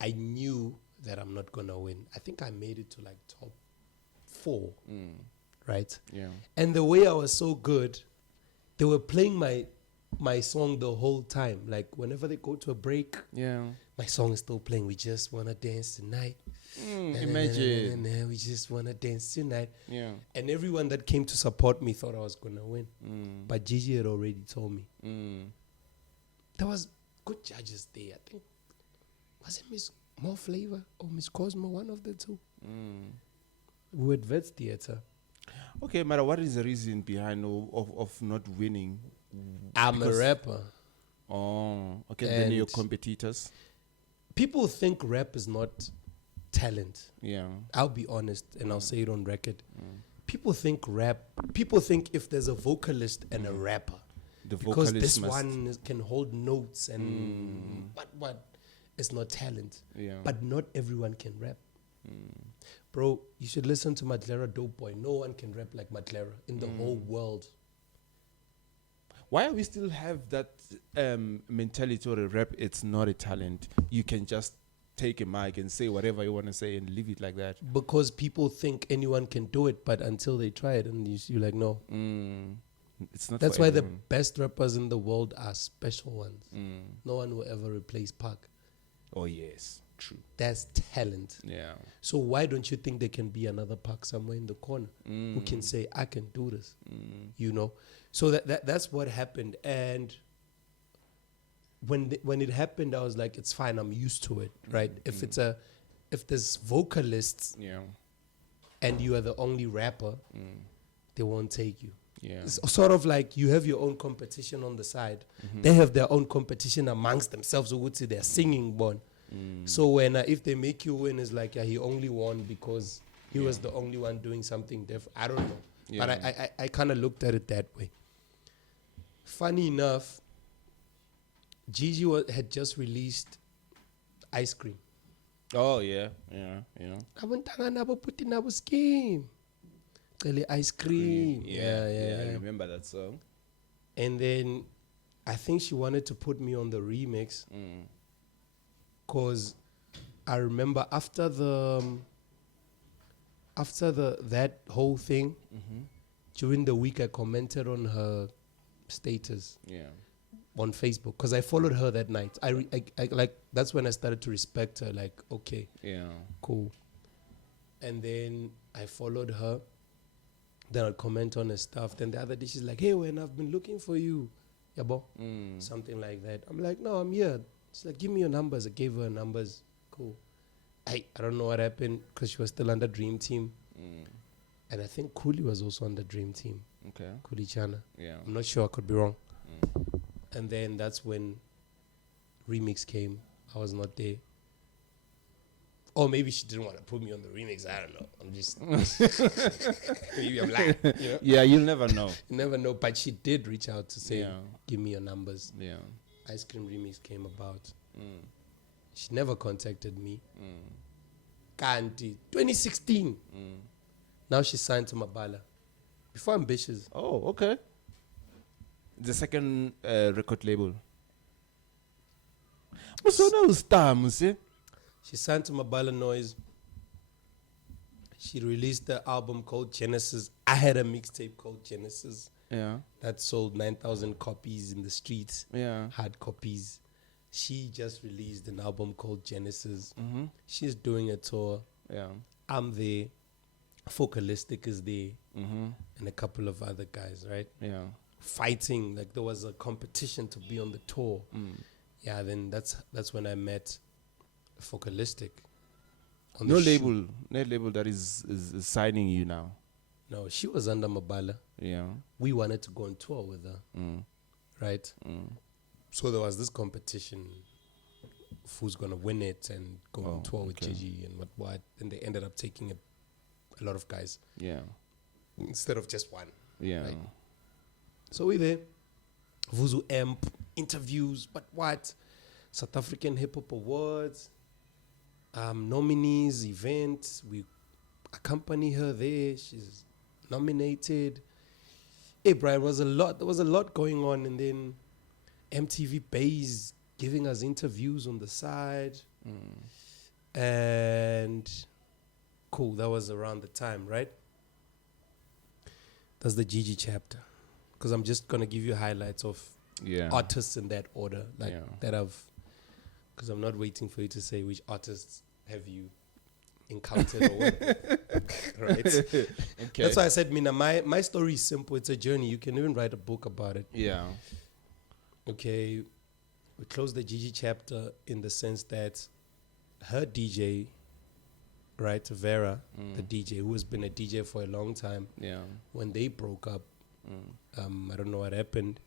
I knew that I'm not going to win. I think I made it to like top 4. Right? Yeah. And the way I was so good, they were playing my song the whole time. Like whenever they go to a break, my song is still playing. We just want to dance tonight. Imagine. We just want to dance tonight. Yeah. And everyone that came to support me thought I was going to win. But Gigi had already told me. There was good judges there. I think, was it Miss More Flavor or Miss Cosmo? One of the two. We were at Vets Theatre. Okay, Mara, what is the reason behind of not winning? I'm a rapper. Oh, okay. Then your And competitors. People think rap is not talent. Yeah. I'll be honest, and I'll say it on record. People think if there's a vocalist and a rapper, The because vocalist this must- one can hold notes and what, it's not talent. Yeah. But not everyone can rap. Bro, you should listen to Madlera Dope Boy. No one can rap like Madlera in the whole world. Why we still have that mentality or a rap? It's not a talent. You can just take a mic and say whatever you want to say and leave it like that. Because people think anyone can do it, but until they try it, and you're like, no. It's not. That's for why everyone. the best rappers in the world are special ones. No one will ever replace Pac. Oh yes, true. That's talent. Yeah. So why don't you think there can be another Pac somewhere in the corner who can say, I can do this? You know? So that's what happened. And when it happened, I was like, it's fine, I'm used to it, right? If there's vocalists Yeah. and you are the only rapper, they won't take you. Yeah. It's sort of like you have your own competition on the side. They have their own competition amongst themselves. So would say they're singing one. So when if they make you win, it's like, yeah, he only won because he was the only one doing something different. I don't know. Yeah. But I kind of looked at it that way. Funny enough, Gigi had just released Ice Cream. Oh yeah. Yeah. Yeah. Abantanga nabo puti nabo scheme. Cele Ice Cream. Yeah. I remember that song. And then I think she wanted to put me on the remix because I remember after that whole thing, during the week I commented on her status Yeah. on Facebook because I followed her that night. I like that's when I started to respect her. Like, okay, Yeah. cool. And then I followed her. Then I'd comment on her stuff. Then the other day she's like, hey, when I've been looking for you. Yabo. Something like that. I'm like, no, I'm here. She's like, give me your numbers. I gave her numbers. Cool. I don't know what happened because she was still under Dream Team. And I think Kuli was also on the Dream Team. Okay. Kuli Chana. Yeah. I'm not sure. I could be wrong. And then that's when Remix came. I was not there. Or maybe she didn't want to put me on the remix. I don't know. I'm just... maybe I'm lying. You know? Yeah, you'll never know. You never know. But she did reach out to say, Yeah. give me your numbers. Yeah. Ice Cream Remix came about. She never contacted me. Kanti. 2016. Now she's signed to Mabala. Before Ambitious. Oh, okay. The second record label. So now star, see? She signed to Mabala Noise. She released the album called Genesis. I had a mixtape called Genesis Yeah. that sold 9,000 copies in the streets. Yeah. Hard copies. She just released an album called Genesis. She's doing a tour. Yeah. I'm there. Focalistic is there. And a couple of other guys, right? Yeah. Fighting. Like there was a competition to be on the tour. Yeah, then that's when I met Focalistic. On No the shoot. label. No label that is signing you now. No, she was under Mabala. Yeah. We wanted to go on tour with her. Right? So there was this competition of who's going to win it and go on tour with Gigi and what. And they ended up taking a lot of guys Yeah. instead of just one. Yeah. Right. So we there. Vuzu Amp, interviews, what. South African Hip Hop Awards, nominees, event. We accompany her there. She's nominated. Hey, Brian, there was a lot going on. And then MTV Base giving us interviews on the side. And cool, that was around the time, right? That's the Gigi chapter. Because I'm just going to give you highlights of artists in that order. Like that because I'm not waiting for you to say which artists have you encountered or what. Right? Okay. That's why I said, Mina, my story is simple. It's a journey. You can even write a book about it. Yeah. Okay. We closed the Gigi chapter in the sense that her DJ right? Vera, the DJ, who has been a DJ for a long time. Yeah. When they broke up, I don't know what happened.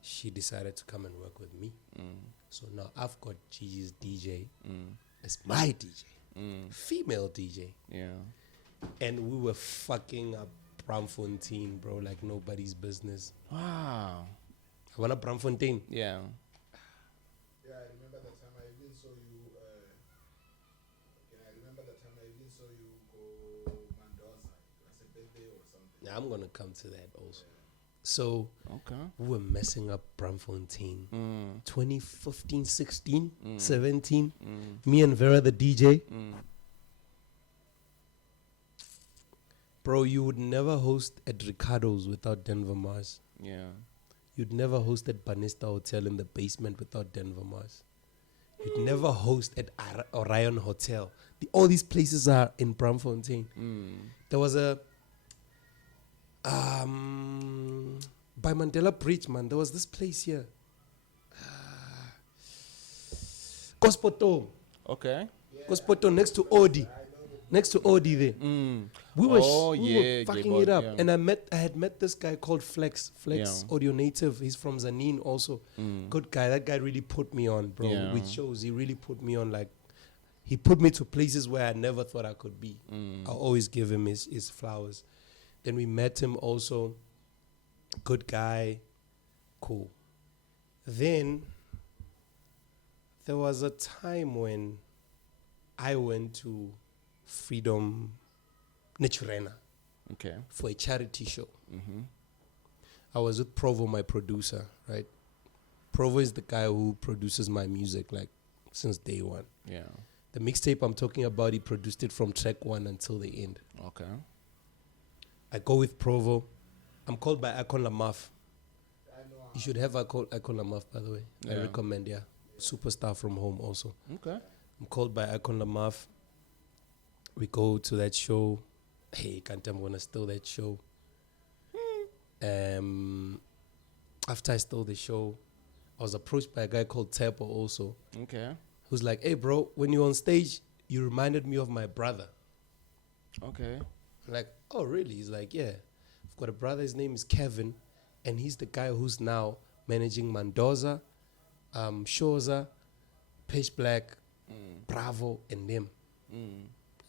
She decided to come and work with me. So now I've got Gigi's DJ as my DJ, female DJ. Yeah. And we were fucking up Bramfontein, bro, like nobody's business. Wow. I want a Bramfontein. Yeah. Yeah, I remember the time I even saw you. I remember the time I even saw you go Mandoza. As a birthday or something. Yeah, I'm gonna come to that also. So Okay. we were messing up Bramfontein. 2015, 16, 17. Me and Vera, the DJ. Bro, you would never host at Ricardo's without DanVer Mars. Yeah. You'd never host at Banista Hotel in the basement without DanVer Mars. You'd never host at Orion Hotel. All these places are in Bramfontein. There was a by Mandela Bridge, man. There was this place here. Cospoto. Okay. Cospoto next to Audi. Next to Audi there. We were, we were fucking it up. Yeah. And I had met this guy called Flex Audio Native. He's from Zanin also. Good guy. That guy really put me on, bro. Yeah. With shows, he really put me on. Like, he put me to places where I never thought I could be. I always give him his flowers. Then we met him also. Good guy. Cool. Then there was a time when I went to Freedom Naturena Okay. for a charity show. I was with Provo, my producer, right? Provo is the guy who produces my music, like, since day one. Yeah. The mixtape I'm talking about, he produced it from track 1 until the end. Okay. I go with Provo. I'm called by Akon Lamaf. You should have Akon Lamaf, by the way. I Yeah. recommend, yeah. Superstar from home also. Okay. I'm called by Akon Lamaf. We go to that show. Hey, can't I'm gonna steal that show. After I stole the show, I was approached by a guy called Tepo also, Okay. who's like, hey bro, when you're on stage, you reminded me of my brother. Okay. I'm like, oh really? He's like, yeah. I've got a brother, his name is Kevin, and he's the guy who's now managing Mandoza, Shoza, Pitch Black, Bravo, and them.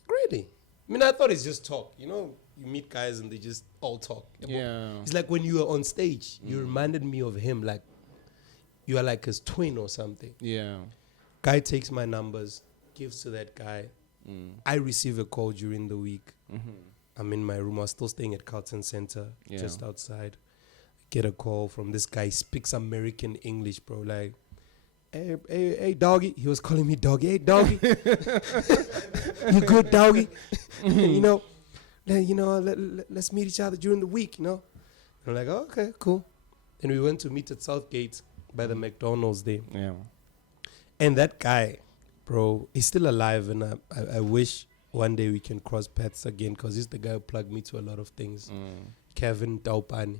Really? I mean, I thought it's just talk. You know, you meet guys and they just all talk. Yeah. It's like when you were on stage, you reminded me of him, like you are like his twin or something. Yeah. Guy takes my numbers, gives to that guy. I receive a call during the week. I'm in my room. I was still staying at Carlton Center, just outside. Get a call from this guy. He speaks American English, bro. Like, hey, doggy. He was calling me doggy. Hey, doggy. You good, doggy? Let's meet each other during the week, you know? I'm like, oh, okay, cool. And we went to meet at Southgate by the McDonald's there. Yeah. And that guy, bro, he's still alive. And I wish one day we can cross paths again, because he's the guy who plugged me to a lot of things. Kevin Taupani.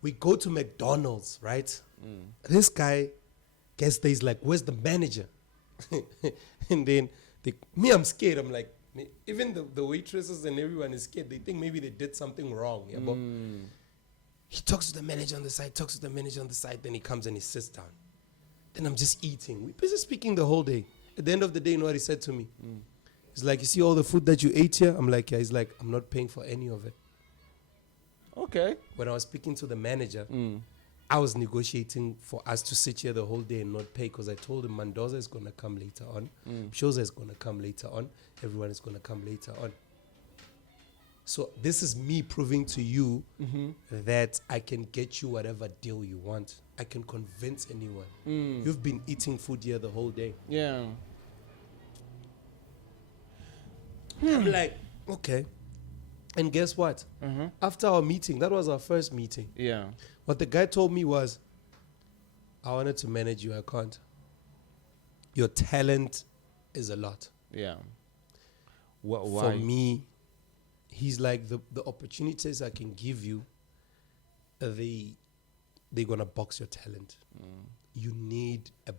We go to McDonald's, right? This guy gets there, he's like, where's the manager? And then I'm scared. I'm like, even the waitresses and everyone is scared. They think maybe they did something wrong. Yeah, but he talks to the manager on the side, then he comes and he sits down. Then I'm just eating. We're busy speaking the whole day. At the end of the day, you know what he said to me? He's like, you see all the food that you ate here? I'm like, yeah. He's like, I'm not paying for any of it. Okay. When I was speaking to the manager, I was negotiating for us to sit here the whole day and not pay, because I told him Mandoza is going to come later on. Shoza is going to come later on. Everyone is going to come later on. So this is me proving to you that I can get you whatever deal you want. I can convince anyone. You've been eating food here the whole day. Yeah. I'm like, okay. And guess what? After our meeting, that was our first meeting. Yeah. What the guy told me was, I wanted to manage you, I can't. Your talent is a lot. Yeah. Why? For me, he's like, the opportunities I can give you, they're going to box your talent. You need a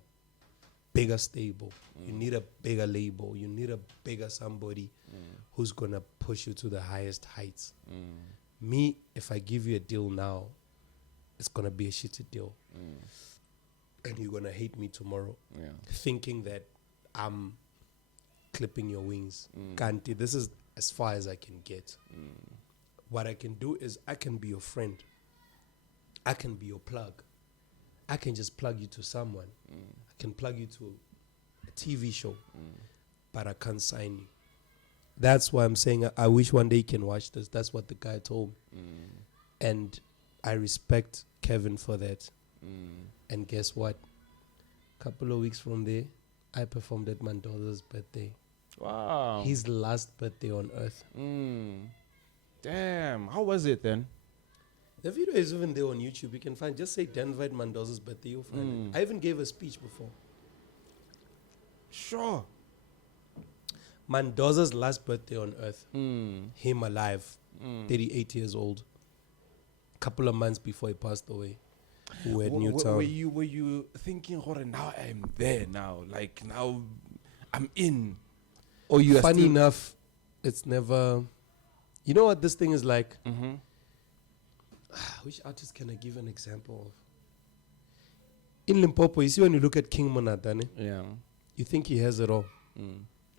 bigger stable. You need a bigger label. You need a bigger somebody who's going to push you to the highest heights. Me, if I give you a deal now, it's going to be a shitty deal. And you're going to hate me tomorrow. Thinking that I'm clipping your wings. Kanti, this is as far as I can get. What I can do is I can be your friend. I can be your plug. I can just plug you to someone. I can plug you to a TV show. But I can't sign you. That's why I'm saying I wish one day you can watch this. That's what the guy told me. And I respect Kevin for that. And guess what? Couple of weeks from there, I performed at Mandoza's birthday. Wow. His last birthday on earth. Damn. How was it then? The video is even there on YouTube. You can find, just say DanVer at Mandoza's birthday, you'll find it. I even gave a speech before. Sure. Mandoza's last birthday on earth. Him alive. 38 years old. Couple of months before he passed away. Who at Newtown. Were you thinking, oh, now I'm there now? Like, now I'm in. Or you are Funny still enough, it's never... You know what this thing is like? Which artist can I give an example of? In Limpopo, you see when you look at King Monatane, you think he has it all.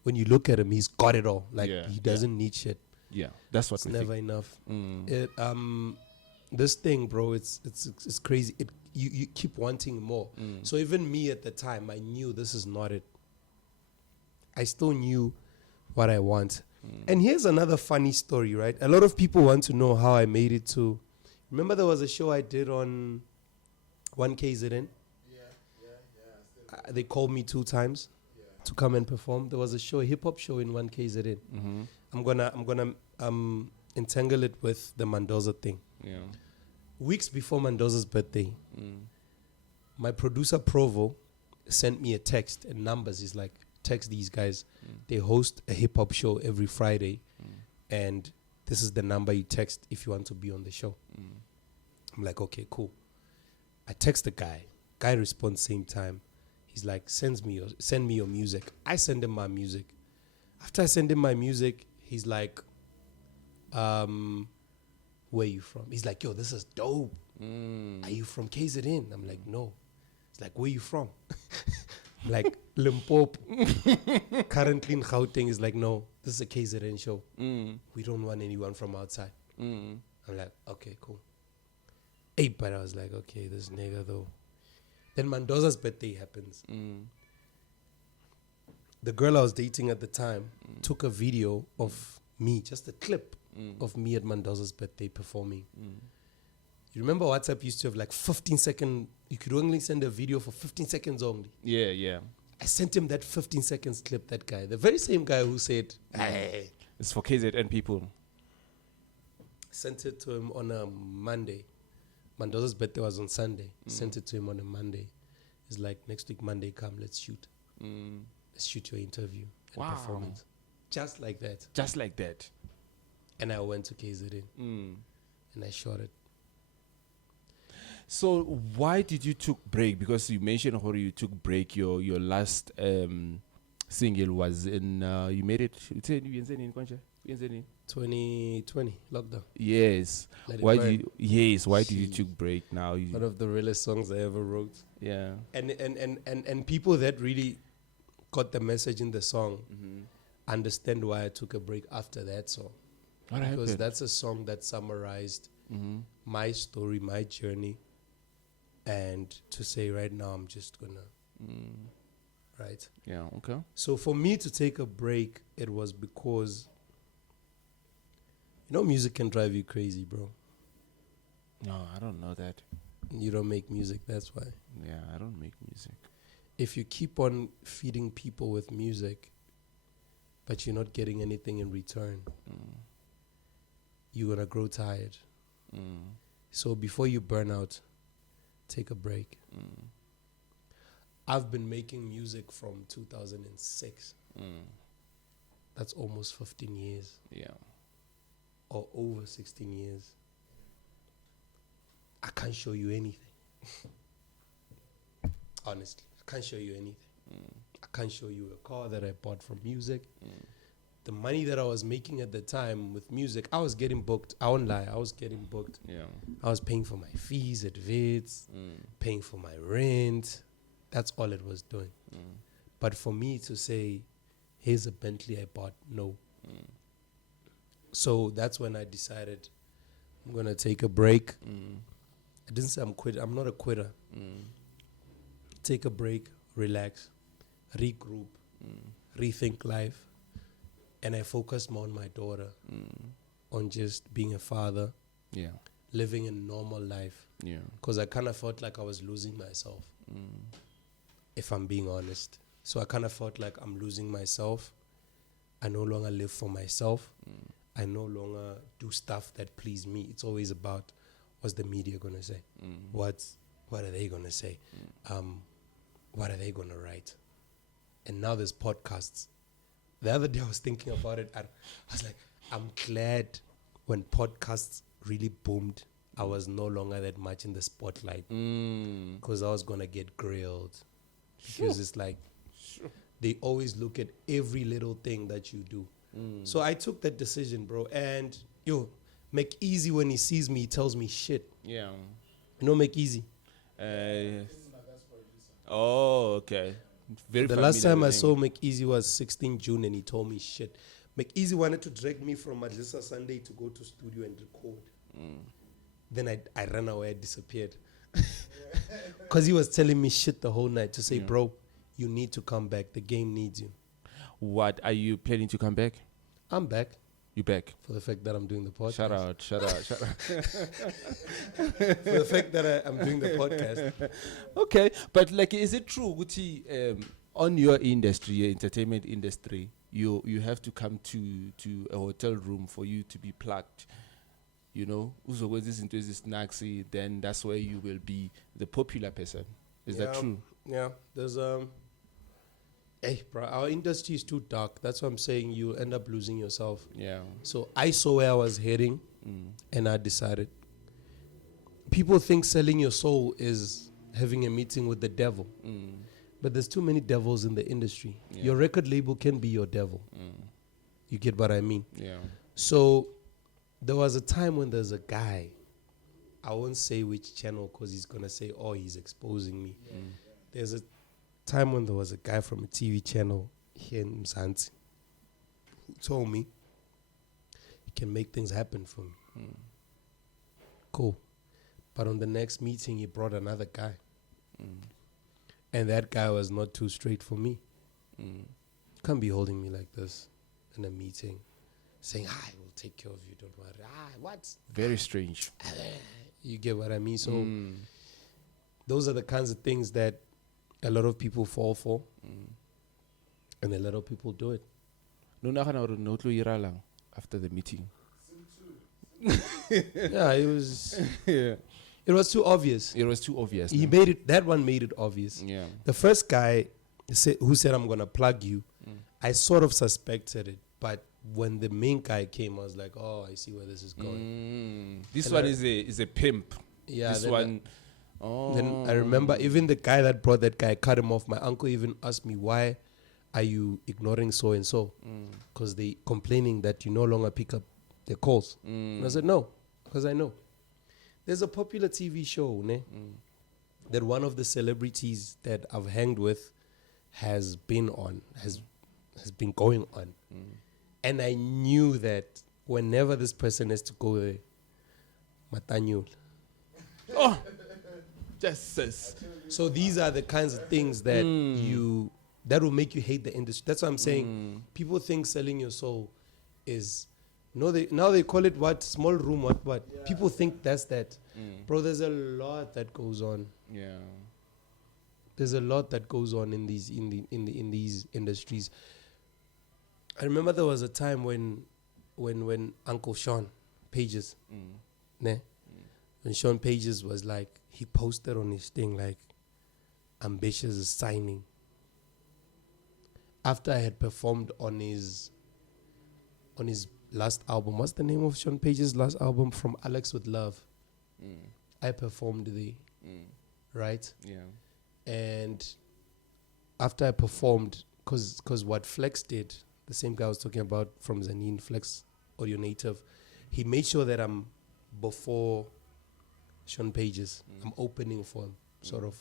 When you look at him, he's got it all. Like, he doesn't need shit. Yeah, that's what It's we never think. enough. This thing, bro, it's crazy. You keep wanting more. So even me at the time, I knew this is not it. I still knew what I want. And here's another funny story, right? A lot of people want to know how I made it to... Remember there was a show I did on 1KZN? They called me 2 times to come and perform. There was a show, a hip-hop show in 1KZN. I'm gonna entangle it with the Mandoza thing. Weeks before Mandoza's birthday, my producer Provo sent me a text and numbers. He's like, text these guys. They host a hip-hop show every Friday, and this is the number you text if you want to be on the show. I'm like, okay, cool. I text the guy. Guy responds same time. He's like, send me your music. I send him my music. After I send him my music, he's like, where you from? He's like, yo, this is dope. Are you from KZN? I'm like, no. He's like, where you from? I'm like, Limpopo. Currently in Gauteng. He's like, no, this is a KZN show. We don't want anyone from outside. I'm like, okay, cool. But I was like, okay, this nigga though. Then Mandoza's birthday happens. The girl I was dating at the time took a video of me, just a clip of me at Mandoza's birthday performing. You remember WhatsApp used to have like 15-second, you could only send a video for 15 seconds only. Yeah. I sent him that 15 seconds clip, that guy. The very same guy who said, hey. It's for KZN people. Sent it to him on a Monday. Mandoza's birthday was on Sunday. Sent it to him on a Monday. He's like, next week Monday, come, let's shoot. Let's shoot your interview and performance. Just like that. Just like that. And I went to KZN. And I shot it. So why did you took break? Because you mentioned how you took break. Your last single was in, you made it, you said you in 2020 lockdown. Yes. Why did you took break now? One of the realest songs I ever wrote. Yeah. And people that really got the message in the song understand why I took a break after that song. Because that's a song that summarized my story, my journey. And to say right now, I'm just gonna, right? Yeah, okay. So for me to take a break, it was because, you know, music can drive you crazy, bro. No, I don't know that. You don't make music, that's why. Yeah, I don't make music. If you keep on feeding people with music, but you're not getting anything in return, you're gonna grow tired. So before you burn out, take a break. I've been making music from 2006. That's almost 15 years. Yeah. Or over 16 years. I can't show you anything. Honestly, I can't show you anything. I can't show you a car that I bought from music. The money that I was making at the time with music, I was getting booked. I won't lie, I was getting booked. Yeah. I was paying for my fees at Vits, paying for my rent. That's all it was doing. But for me to say, here's a Bentley I bought, no. So that's when I decided I'm going to take a break. I didn't say I'm not a quitter. Take a break, relax, regroup, rethink life. And I focused more on my daughter, on just being a father, living a normal life. Because I kind of felt like I was losing myself, if I'm being honest. So I kind of felt like I'm losing myself. I no longer live for myself. I no longer do stuff that please me. It's always about what's the media going to say? What are they going to say? What are they going to write? And now there's podcasts. The other day I was thinking about it. I was like, I'm glad when podcasts really boomed, I was no longer that much in the spotlight. Because I was going to get grilled. Because it's like, they always look at every little thing that you do. So I took that decision, bro. And, McEasy, when he sees me, he tells me shit. Yeah. You know McEasy? Oh, okay. Very the last time I saw McEasy was 16 June and he told me shit. McEasy wanted to drag me from Madlisa Sunday to go to studio and record. Then I ran away, I disappeared. Because he was telling me shit the whole night to say, bro, you need to come back. The game needs you. What, are you planning to come back? I'm back. You back? For the fact that I'm doing the podcast. Shout out. For the fact that I'm doing the podcast. Okay, but like, is it true, Guti, on your industry, your entertainment industry, you have to come to a hotel room for you to be plugged? You know, then that's where you will be the popular person. Is that true? Yeah, there's hey, bro, our industry is too dark. That's what I'm saying. You end up losing yourself. Yeah. So I saw where I was heading, and I decided. People think selling your soul is having a meeting with the devil, but there's too many devils in the industry. Yeah. Your record label can be your devil. You get what I mean? Yeah. So there was a time when there's a guy. I won't say which channel because he's gonna say, "Oh, he's exposing me." There's a time when there was a guy from a TV channel here in Mzansi who told me he can make things happen for me. Cool. But on the next meeting, he brought another guy. And that guy was not too straight for me. Can't be holding me like this in a meeting, saying, I will take care of you, don't worry. What? Very strange. You get what I mean? So those are the kinds of things that a lot of people fall for, and a lot of people do it. After the meeting. Yeah, it was. It was too obvious. It was too obvious. He made it. That one made it obvious. Yeah. The first guy who said, "I'm gonna plug you," I sort of suspected it, but when the main guy came, I was like, "Oh, I see where this is going." This and one is a pimp. Yeah. This one. Then I remember even the guy that brought that guy cut him off. My uncle even asked me, why are you ignoring so and so? Because they complaining that you no longer pick up their calls. And I said, no, because I know. There's a popular TV show that one of the celebrities that I've hanged with has been on, has been going on. And I knew that whenever this person has to go there, Matanyul. Oh! Justice. So these are the kinds of things that that will make you hate the industry. That's what I'm saying. People think selling your soul is now they call it what? Small room, what? Yeah. People think that's that. Bro, there's a lot that goes on. Yeah. There's a lot that goes on in these in these industries. I remember there was a time when Uncle Sean Pages, when Sean Pages was like, he posted on his thing like, Ambitious is signing. After I had performed on his last album, what's the name of Sean Pages' last album? From Alex with Love. I performed there, right? Yeah. And after I performed, because what Flex did, the same guy I was talking about from Zanin, Flex Audio Native, he made sure that I'm before Sean Pages. I'm opening for him, sort of.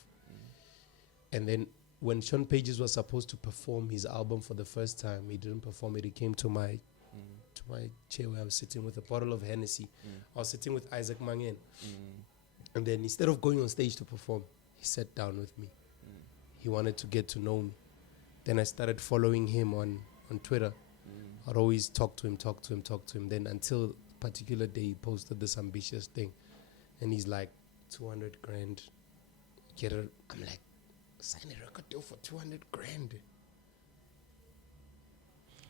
And then when Sean Pages was supposed to perform his album for the first time, he didn't perform it. He came to my chair where I was sitting with a bottle of Hennessy. I was sitting with Isaac Mangen. And then instead of going on stage to perform, he sat down with me. He wanted to get to know me. Then I started following him on Twitter. I'd always talk to him. Then until a particular day, he posted this ambitious thing. And he's like, 200 grand. Get it? I'm like, sign a record deal for 200 grand.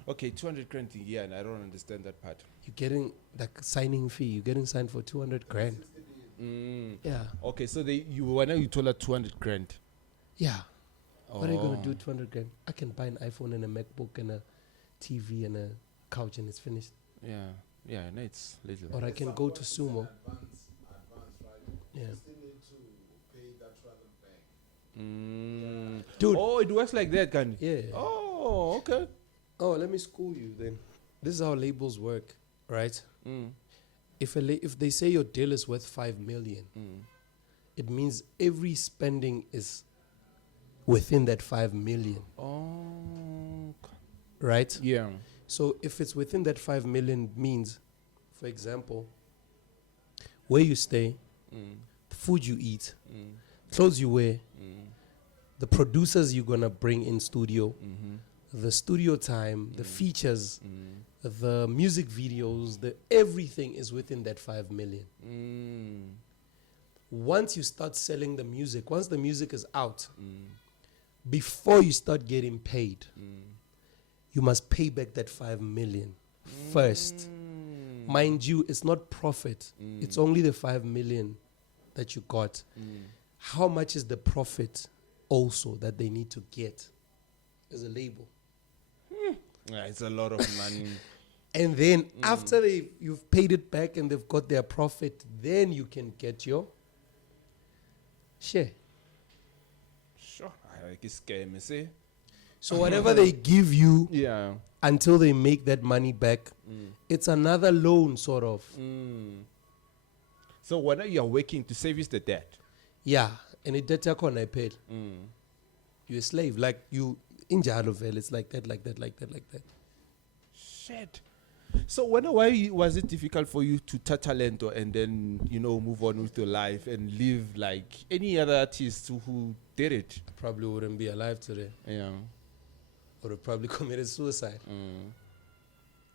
Okay, 200 grand a year, and I don't understand that part. You're getting like signing fee. You're getting signed for 200 grand. Yeah. Okay, so you told her 200 grand. Yeah. What are you gonna do? 200 grand. I can buy an iPhone and a MacBook and a TV and a couch and it's finished. Yeah, no, it's little. Or I can go to Sumo. Advance, right? Yeah. You still need to pay that 200 back. Dude. Oh, it works like that, can Yeah. Oh, okay. Oh, let me school you then. This is how labels work, right? If they say your deal is worth 5 million, it means every spending is within that 5 million. Oh. Right? Yeah. So if it's within that 5 million means, for example, where you stay, the food you eat, clothes you wear, the producers you're gonna bring in studio, the studio time, the features, the music videos, everything is within that 5 million. Once you start selling the music, once the music is out, before you start getting paid, you must pay back that 5 million first. Mind you, it's not profit. It's only the 5 million that you got. How much is the profit also that they need to get as a label? Yeah, it's a lot of money. And then after you've paid it back and they've got their profit, then you can get your share. Sure. I like this game, you see? So whatever they give you Yeah. until they make that money back, it's another loan, sort of. So whether you're working to service the debt. Yeah. And it data con I paid. You're a slave. Like you in Jalovel, it's like that. Shit. So why was it difficult for you to touch talento and then, move on with your life and live like any other artist who did it? I probably wouldn't be alive today. Yeah. Or have probably committed suicide.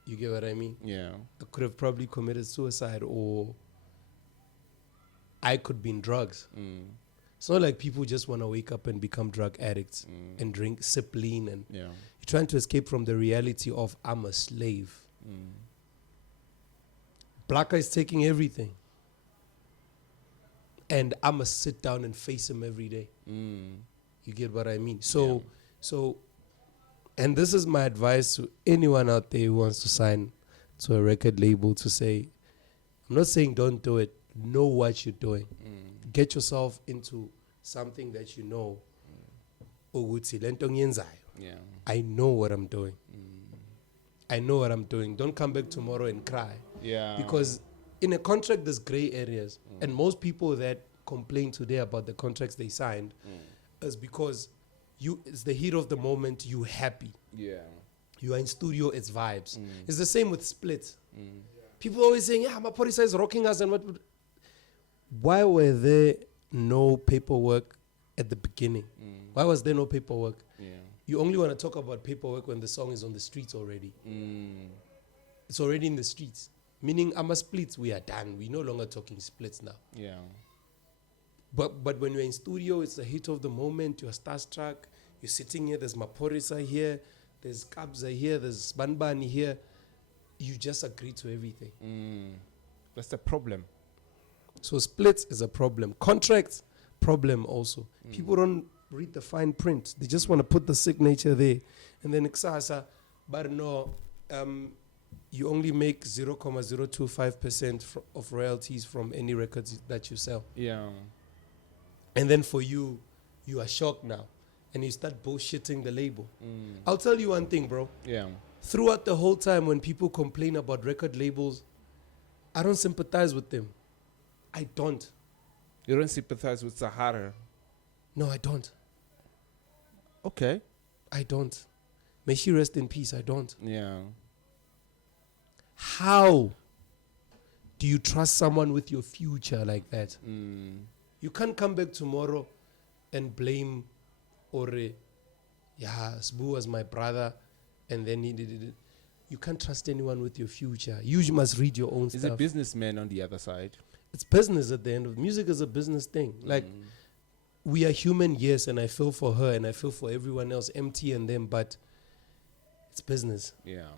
You get what I mean? Yeah. I could have probably committed suicide, or I could be in drugs. It's not like people just want to wake up and become drug addicts and drink, sip lean, and you're trying to escape from the reality of I'm a slave. Blacka is taking everything, and I must sit down and face him every day. You get what I mean? So, and this is my advice to anyone out there who wants to sign to a record label, to say, I'm not saying don't do it. Know what you're doing. Get yourself into something that you know. I know what I'm doing. I know what I'm doing. Don't come back tomorrow and cry. Yeah. Because in a contract, there's gray areas. And most people that complain today about the contracts they signed is because it's the heat of the moment, you happy. Yeah. You are in studio, it's vibes. It's the same with Split. People always saying, yeah, Maporisa is rocking us and what. Why were there no paperwork at the beginning? Why was there no paperwork? Yeah. You only want to talk about paperwork when the song is on the streets already. It's already in the streets. Meaning, I'm a Split, we are done. We're no longer talking Splits now. Yeah. But when you're in studio, it's the heat of the moment. You're starstruck. You're sitting here. There's Maporisa here. There's Kabza here. There's Banbani here. You just agree to everything. That's the problem. So splits is a problem. Contracts, problem also. People don't read the fine print. They just want to put the signature there. And then Xasa, but no, you only make 0.025% of royalties from any records that you sell. Yeah. And then for you, you are shocked now. and you start bullshitting the label. I'll tell you one thing, bro. Yeah. Throughout the whole time when people complain about record labels, I don't sympathize with them. I don't. You don't sympathize with Sahara. No, I don't. Okay. I don't. May she rest in peace. I don't. Yeah. How do you trust someone with your future like that? You can't come back tomorrow and blame Ore. Yeah, Sbu was my brother, and then he did it. You can't trust anyone with your future. You must read your own He's stuff. a businessman on the other side. It's business at the end of music is a business thing. Like, we are human, yes, and I feel for her and I feel for everyone else, MT and them, but it's business. Yeah.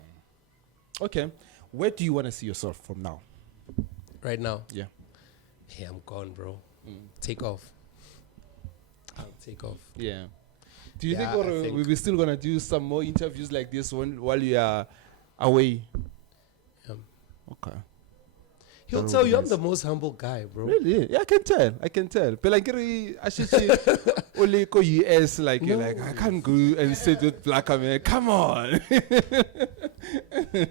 Okay. Where do you want to see yourself from now? Right now. Yeah. Hey, I'm gone, bro. Take off. I'll take off. Yeah. Do you Yeah, think, I think- we're still going to do some more interviews like this one while you are away? Yeah. Okay. He'll That tell would you be I'm nice. the most humble guy, bro. Really? Yeah, I can tell. But like, only go US, like, you're like, I can't go and sit with black man. Come on.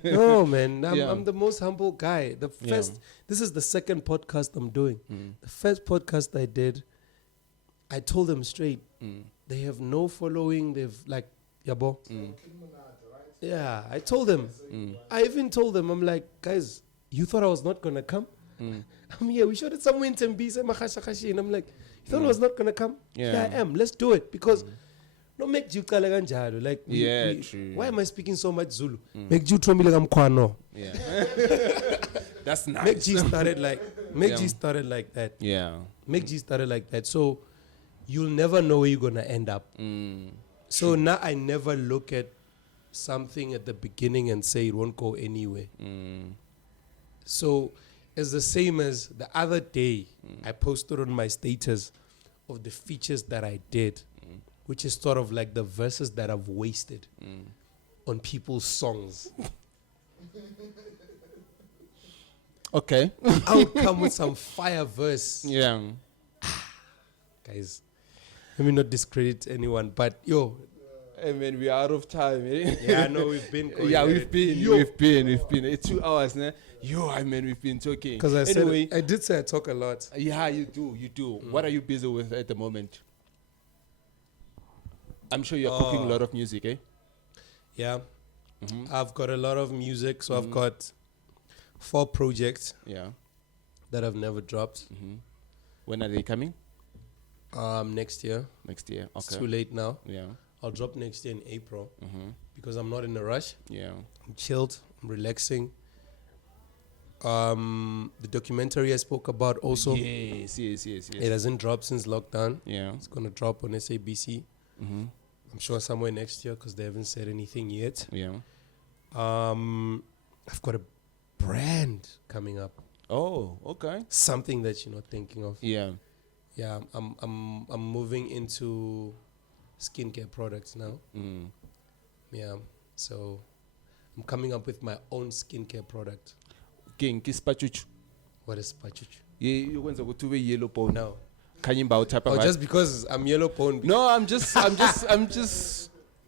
No, man. Yeah. I'm the most humble guy. The first, this is the second podcast I'm doing. The first podcast I did, I told them straight, they have no following. They've like, yabo. Yeah, I told them. I even told them, I'm like, guys, you thought I was not going to come? I'm here. We showed it somewhere in Tembisa, and I'm like, you thought I was not going to come? Yeah. I am. Let's do it. Because no make you like Yeah, true. why am I speaking so much Zulu? Make you like I'm Kwano. Yeah. That's nice. Make G started like Yeah. G started like that. Yeah. Make G started like that. So you'll never know where you're gonna end up. So now I never look at something at the beginning and say it won't go anywhere. So it's the same as the other day I posted on my status of the features that I did, which is sort of like the verses that I've wasted on people's songs. Okay. I'll come with some fire verse. Yeah. Guys, let me not discredit anyone, but yo, I mean, we are out of time. Eh? yeah, I know we've been going Yeah, at we've it. been. Yo. We've been. It's 2 hours now. Yo, I mean, we've been talking. Because I said, anyway, I did say I talk a lot. yeah, you do. What are you busy with at the moment? I'm sure you're cooking a lot of music, eh? Yeah, I've got a lot of music, so I've got 4 projects Yeah. that I've never dropped. When are they coming? Next year. Next year. It's Okay. too late now. Yeah. I'll drop next year in April because I'm not in a rush. Yeah. I'm chilled. I'm relaxing. The documentary I spoke about also, Yes. it hasn't dropped since lockdown. Yeah. It's going to drop on SABC. I'm sure somewhere next year because they haven't said anything yet. Yeah. I've got a brand coming up. Oh, okay. Something that you're not thinking of. Yeah. Yeah, I'm moving into skincare products now. Yeah, so I'm coming up with my own skincare product. King kispachuchu. What is pachuchu? Yeah, you went to go to a yellow pone. No. Can you bow type Oh, of just because I'm yellow pone. No, I'm just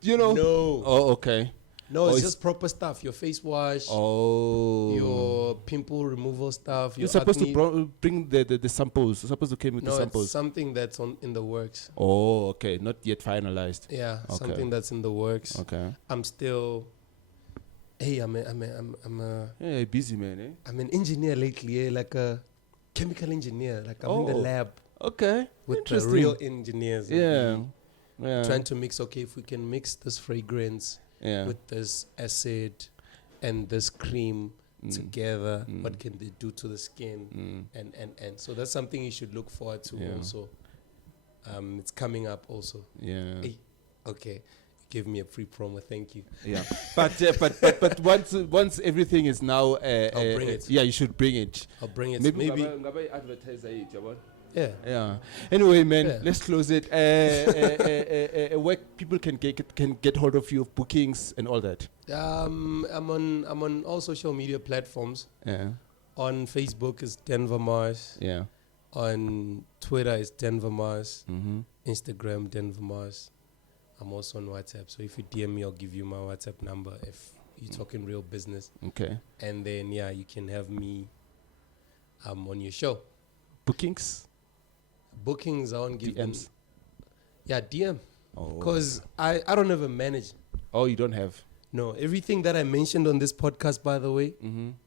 you know. No. Oh, okay. No, Oh, it's it's- just proper stuff. Your face wash, Oh. your pimple removal stuff. You're Your supposed acne. to bring the samples. You're supposed to come with No, the it's samples. something that's in the works. Oh, okay. Not yet finalized. Yeah, Okay. something that's in the works. Okay. I'm still. Hey, I'm a Yeah, busy man, eh? I'm an engineer lately, like a chemical engineer. Like I'm in the Oh. lab Okay. with the Interesting. real engineers. Yeah. Yeah. Trying to mix, okay, if we can mix this fragrance yeah. with this acid and this cream together, what can they do to the skin? And so that's something you should look forward to Yeah. also. It's coming up also. Yeah. Hey, okay. Give me a free promo, thank you. Yeah. but once everything is now I'll bring it. Yeah, you should bring it. I'll bring it. Maybe Maybe advertiser it, yabona? yeah. Yeah. Anyway, man, Yeah. let's close it. Where people can get hold of you, bookings and all that. I'm on all social media platforms. Yeah. On Facebook is Denver Mars. Yeah. On Twitter is Denver Mars. Mm-hmm. Instagram Denver Mars. I'm also on WhatsApp. So if you DM me, I'll give you my WhatsApp number if you're talking real business. Okay. And then, yeah, you can have me on your show. Bookings? Bookings, I won't give them. DMs? Yeah, DM. Oh. Because I don't have a manager. Oh, you don't have? No, everything that I mentioned on this podcast, by the way,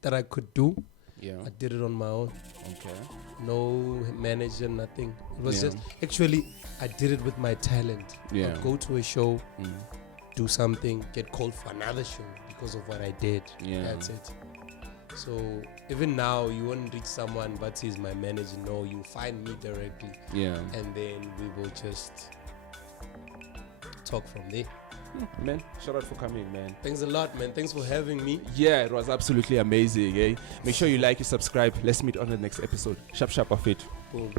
that I could do, I did it on my own. Okay. No manager, nothing. It was Yeah. just, actually, I did it with my talent. Yeah. I'd go to a show, do something, get called for another show because of what I did. Yeah. That's it. So even now, you won't reach someone, but he's my manager. No, you find me directly. Yeah. And then we will just talk from there. Man, shout out for coming, man. Thanks a lot, man. Thanks for having me. Yeah, it was absolutely amazing, eh? Make sure you like and subscribe. Let's meet on the next episode. Sharp, sharp, off it. Boom.